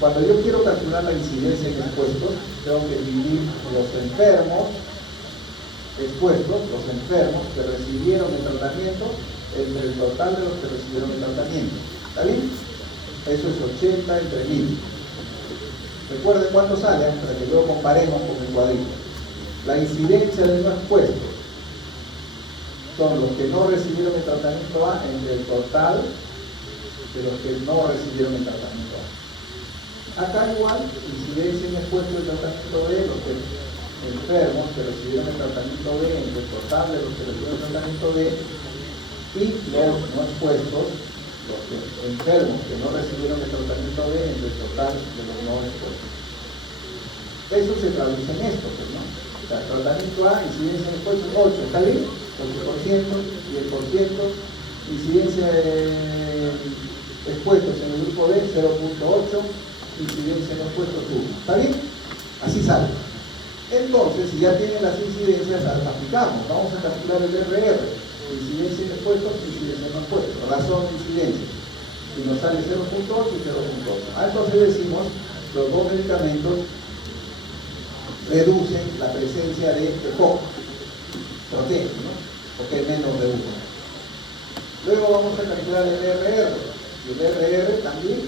Cuando yo quiero calcular la incidencia en expuestos, tengo que dividir los enfermos expuestos, los enfermos que recibieron el tratamiento, entre el total de los que recibieron el tratamiento. ¿Está bien? Eso es 80 entre 1000. Recuerden cuánto sale, para que luego comparemos con el cuadrito. La incidencia de los expuestos son los que no recibieron el tratamiento A entre el total de los que no recibieron el tratamiento A. Acá igual, incidencia en expuestos del tratamiento B, los que enfermos que recibieron el tratamiento B entre el total de los que recibieron el tratamiento B y los no expuestos, los enfermos que no recibieron el tratamiento B entre el total de los no expuestos. Eso se traduce en esto, pues, ¿no? O sea, tratamiento A, incidencia en expuestos 8, ¿está bien? 8%, 10%, incidencia expuestos en el grupo B, 0.8, incidencia en expuestos 1. ¿Está bien? Así sale. Entonces, si ya tienen las incidencias, las aplicamos. Vamos a calcular el RR. Incidencia en expuestos, incidencia en no expuestos. Razón de incidencia. Y nos sale 0.8 y 0.8. Entonces decimos, los dos medicamentos reducen la presencia de EPOC. Protegen, ¿no? Porque es menos de 1. Luego vamos a calcular el RR. Y el RR también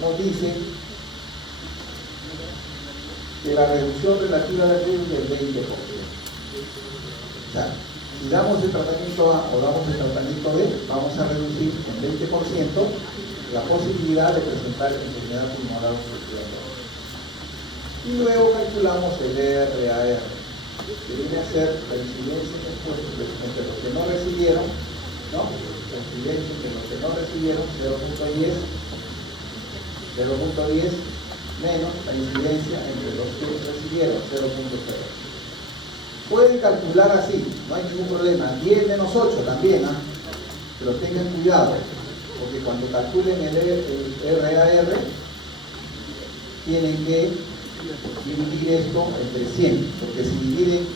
nos dice que la reducción relativa del riesgo es del 20%. O sea, si damos el tratamiento A o damos el tratamiento B, vamos a reducir en 20% la posibilidad de presentar enfermedad pulmonar obstructiva. Y luego calculamos el RAR, que viene a ser la incidencia en expuestos entre los que no recibieron, ¿no? La incidencia entre los que no recibieron, 0.10 menos la incidencia entre los que recibieron, 0.0. Pueden calcular así, no hay ningún problema, 10 menos 8 también, ¿eh? Pero tengan cuidado, porque cuando calculen el RAR, tienen que dividir esto entre 100, porque si dividen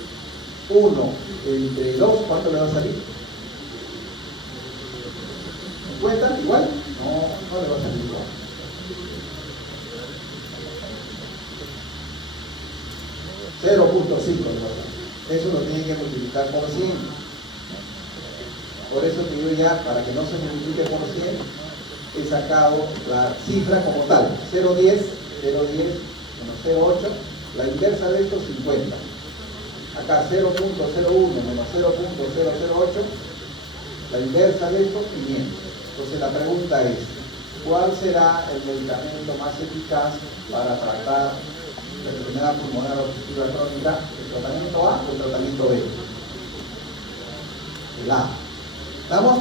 1 entre 2, ¿cuánto le va a salir? ¿Me cuentan? ¿Igual? No le va a salir igual. 0.5, eso lo tienen que multiplicar por 100. Por eso que yo ya, para que no se multiplique por 100, he sacado la cifra como tal, 0.10 0,10 menos 0,8, la inversa de esto 50. Acá 0,01 menos 0,008, la inversa de esto 500. Entonces la pregunta es, ¿cuál será el medicamento más eficaz para tratar la enfermedad pulmonar obstructiva crónica? ¿El tratamiento A o el tratamiento B? El A. ¿Estamos?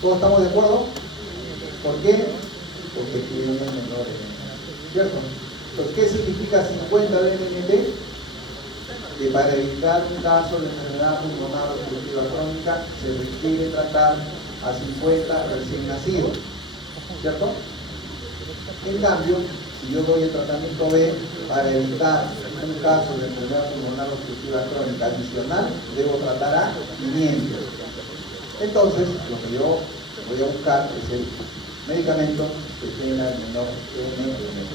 ¿Todos estamos de acuerdo? ¿Por qué? Porque tiene menor NNT, ¿cierto? Entonces, ¿qué significa 50 de NNT? Que para evitar un caso de enfermedad pulmonar obstructiva crónica se requiere tratar a 50 recién nacidos, ¿cierto? En cambio, si yo doy el tratamiento B, para evitar un caso de enfermedad pulmonar obstructiva crónica adicional, debo tratar a 500. Entonces, lo que yo voy a buscar es el medicamento que tenga el menor NNT.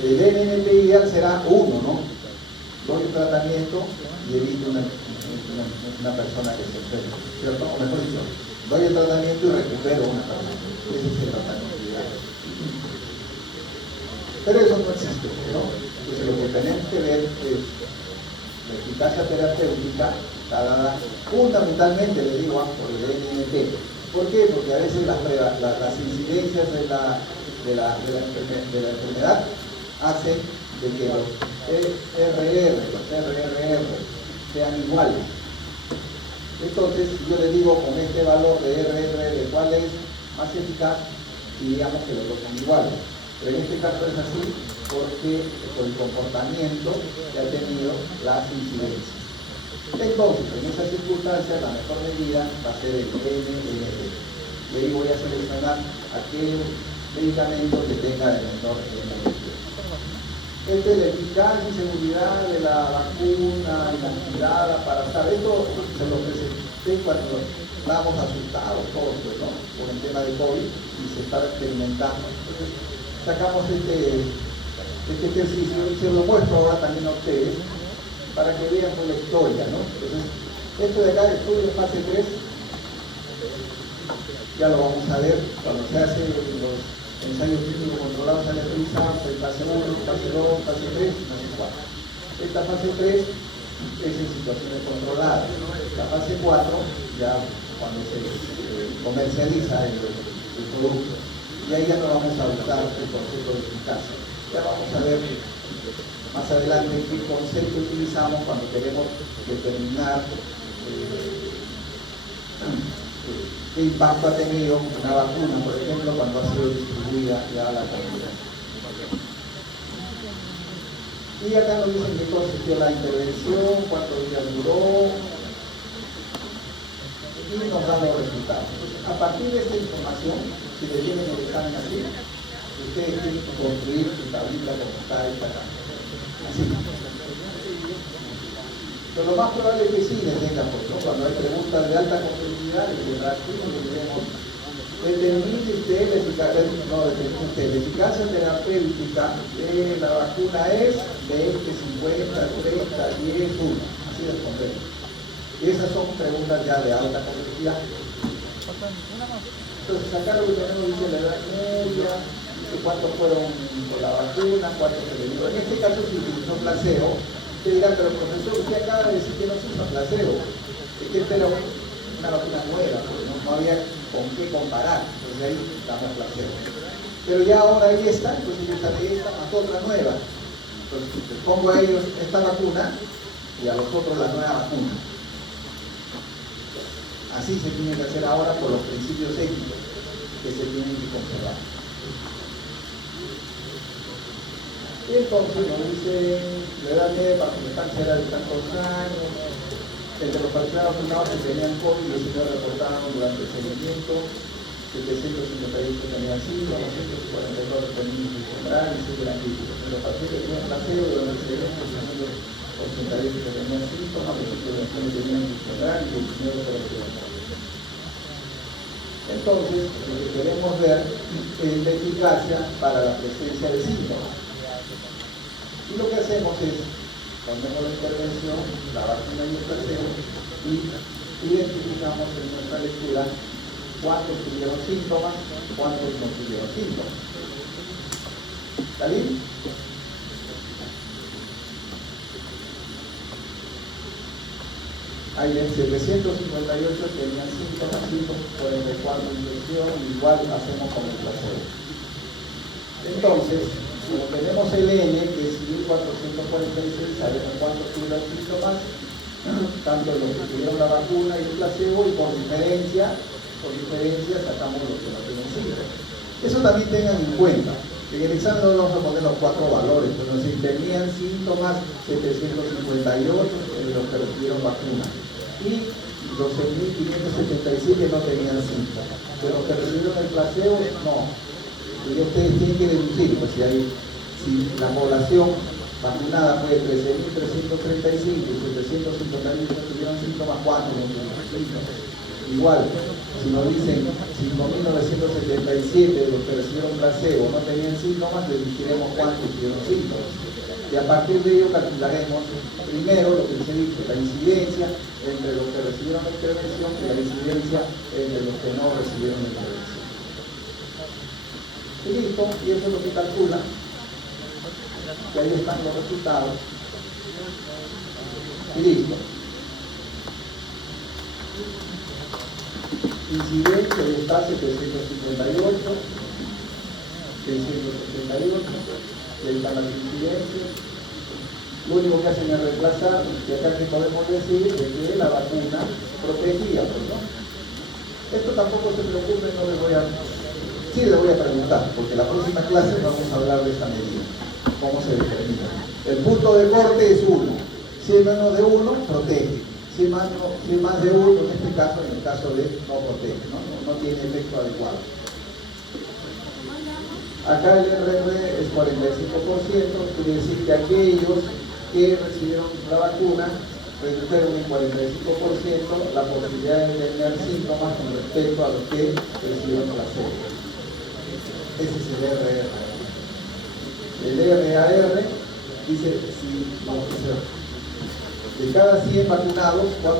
El NNT ideal será 1, ¿no? Doy un tratamiento y evito una persona que se enferme, ¿cierto? O mejor dicho, doy el tratamiento y recupero una persona. Ese es el tratamiento ideal. Pero eso no existe, ¿no? Entonces lo que tenemos que ver es la eficacia terapéutica está dada fundamentalmente, le digo, por el NNT. ¿Por qué? Porque a veces las incidencias de la enfermedad hacen de que los RRR sean iguales. Entonces, yo le digo con este valor de RRR cuál es más eficaz, y digamos que los dos son iguales. Pero en este caso es así porque por el comportamiento que ha tenido las incidencias. Entonces, en esas circunstancias, la mejor medida va a ser el NNT. Y ahí voy a seleccionar aquel medicamento que tenga el menor NNT. Esta es la eficacia y seguridad de la vacuna inoculada para saber. Esto se lo presenté cuando estábamos asustados todos, pues, ¿no? Por el tema de COVID y se estaba experimentando. Entonces, sacamos este ejercicio y se lo muestro ahora también a ustedes para que vean con la historia, ¿no? Entonces, esto de acá, el estudio de fase 3, ya lo vamos a ver cuando se hacen los ensayos clínicos controlados a la prisa, fase 1, fase 2, fase 3, fase 4. Esta fase 3 es en situaciones controladas. La fase 4 ya cuando se comercializa el producto. Y ahí ya no vamos a usar el concepto de eficacia. Ya vamos a ver más adelante qué concepto utilizamos cuando queremos determinar qué impacto ha tenido una vacuna, por ejemplo, cuando ha sido distribuida ya a la comunidad. Y acá nos dicen qué consistió la intervención, cuántos días duró, y nos dan los resultados. Entonces, a partir de esta información, si le tienen el examen así, ustedes tienen que construir su tablita como está esta acá. Así. Pero lo más probable es que sí les tengan, ¿no? Cuando hay preguntas de alta complejidad, y de racismo, diremos, determine usted la eficacia terapéutica de la vacuna es 20, 50, 30, 10, 1. Así respondemos. Esas son preguntas ya de alta complejidad. Entonces, acá lo que tenemos dice la edad media, dice cuántos fueron con la vacuna, cuántos se le dio. En este caso, si utilizó placebo, te dirán, pero profesor, usted acaba de decir que no se usa placebo. Es que esta era una vacuna nueva, porque no había con qué comparar. Entonces ahí damos placebo. Pero ya ahora ahí está, entonces yo usaré esta más otra nueva. Entonces les pongo a ellos esta vacuna y a los otros la nueva vacuna. Así se tiene que hacer ahora por los principios éticos que se tienen que conservar. Y entonces nos dice la edad media para comenzar era de tantos años. Entre los participantes vacunados que tenían COVID-19 reportaron durante el seguimiento 758 tenían síntomas, 142 tenían cerebral y 6 eran críticos. En los pacientes que tenían placebo durante el seguimiento 88 que tenían síntomas, 21 tenían cerebral y 19 cerebral. Entonces, lo que queremos ver es la eficacia para la presencia de síntomas. Y lo que hacemos es, ponemos la intervención, la vacuna y el placebo, y identificamos en nuestra lectura cuántos tuvieron síntomas, cuántos no tuvieron síntomas. ¿Está bien? Ahí ven, 758 tenían síntomas, 144 infección, igual hacemos con el placebo. Entonces, como tenemos el N, que es 1446, sabemos cuántos tuvieron síntomas, tanto los que tuvieron la vacuna y el placebo, y por diferencia sacamos los que no tienen síntomas. Eso también tengan en cuenta. En el examen no vamos a poner los 4 valores, pero si tenían síntomas 758 los que recibieron vacuna y 12.577 no tenían síntomas. De los que recibieron el placebo, no. Y ustedes tienen que deducir, pues si la población vacunada fue 13.335 y 751 tuvieron síntomas, ¿cuántos no tuvieron síntomas? Igual, si nos dicen 5.977 de los que recibieron placebo no tenían síntomas, deduciremos cuántos tuvieron síntomas. Y a partir de ello calcularemos primero lo que les he dicho, la incidencia entre los que recibieron la intervención y la incidencia entre los que no recibieron la intervención. Y listo, y eso es lo que calcula. Y ahí están los resultados. Y listo. Incidencia está 758, 688, y ahí están las incidencias. Lo único que hacen es reemplazar, y acá que podemos decir es que la vacuna protegía, pues, ¿no? Esto tampoco se preocupe, no les voy a... Sí les voy a preguntar, porque la próxima clase vamos a hablar de esta medida, cómo se determina. El punto de corte es 1. Si es menos de 1, protege. Si es más de 1, en este caso, en el caso de no protege, no tiene efecto adecuado. Acá el RR es 45%, quiere decir que aquellos que recibieron la vacuna redujeron en 45% la posibilidad de tener síntomas con respecto a los que recibieron placebo. Ese es el RR. El RAR dice si vamos a hacer de cada 100 vacunados, 4.64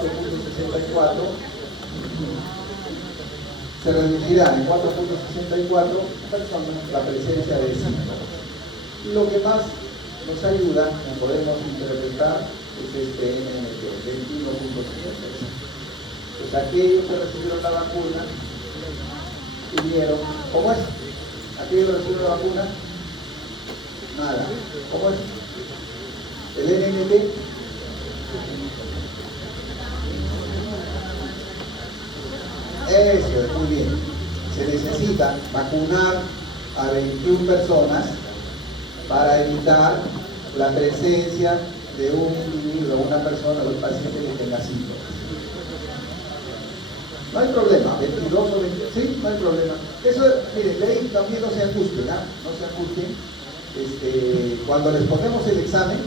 se reducirá en 4.64 personas la presencia de síntomas. Y lo que más nos ayuda, como podemos interpretar, es este NNT, 21.56. Pues aquellos que recibieron la vacuna tuvieron, ¿cómo es? Aquellos que recibieron la vacuna, nada. ¿Cómo es? El NNT, eso es muy bien. Se necesita vacunar a 21 personas para evitar la presencia de un individuo, una persona o un paciente que tenga síntomas. No hay problema, 22 o 20, sí, no hay problema. Eso, miren, de ahí también no se angustien, no se angustien. Cuando les ponemos el examen,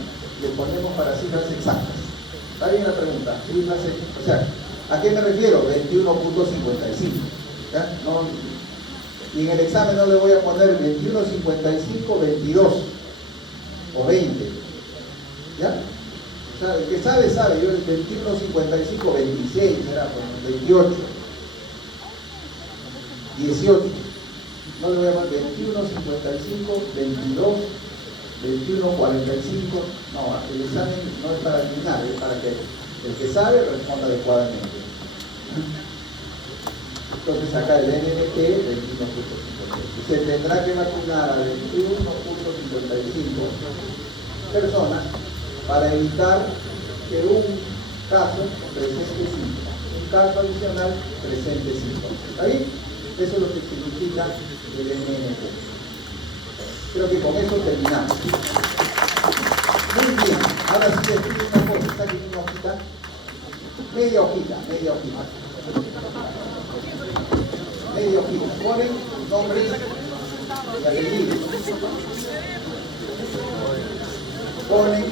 les ponemos para cifras exactas. ¿Está bien la pregunta? Cifras, o sea, ¿a qué me refiero? 21.55. No, y en el examen no le voy a poner 21.55, 22 o 20. ¿Ya? O sea, el que sabe, sabe. Yo el 21.55, 26, era 28, 18. No le voy a poner 21.55, 22, 21.45. No, el examen no es para eliminar, es para que el que sabe responda adecuadamente. Entonces acá el NNT 21.55. Se tendrá que vacunar a 21.55 personas para evitar que un caso presente síntomas, un caso adicional presente síntomas. ¿Está bien? Eso es lo que significa el NNT. Creo que con eso terminamos. Muy bien, ahora sí les pido una cosa, saquen una hojita, media hojita. Ponen nombres y apellidos. Ponen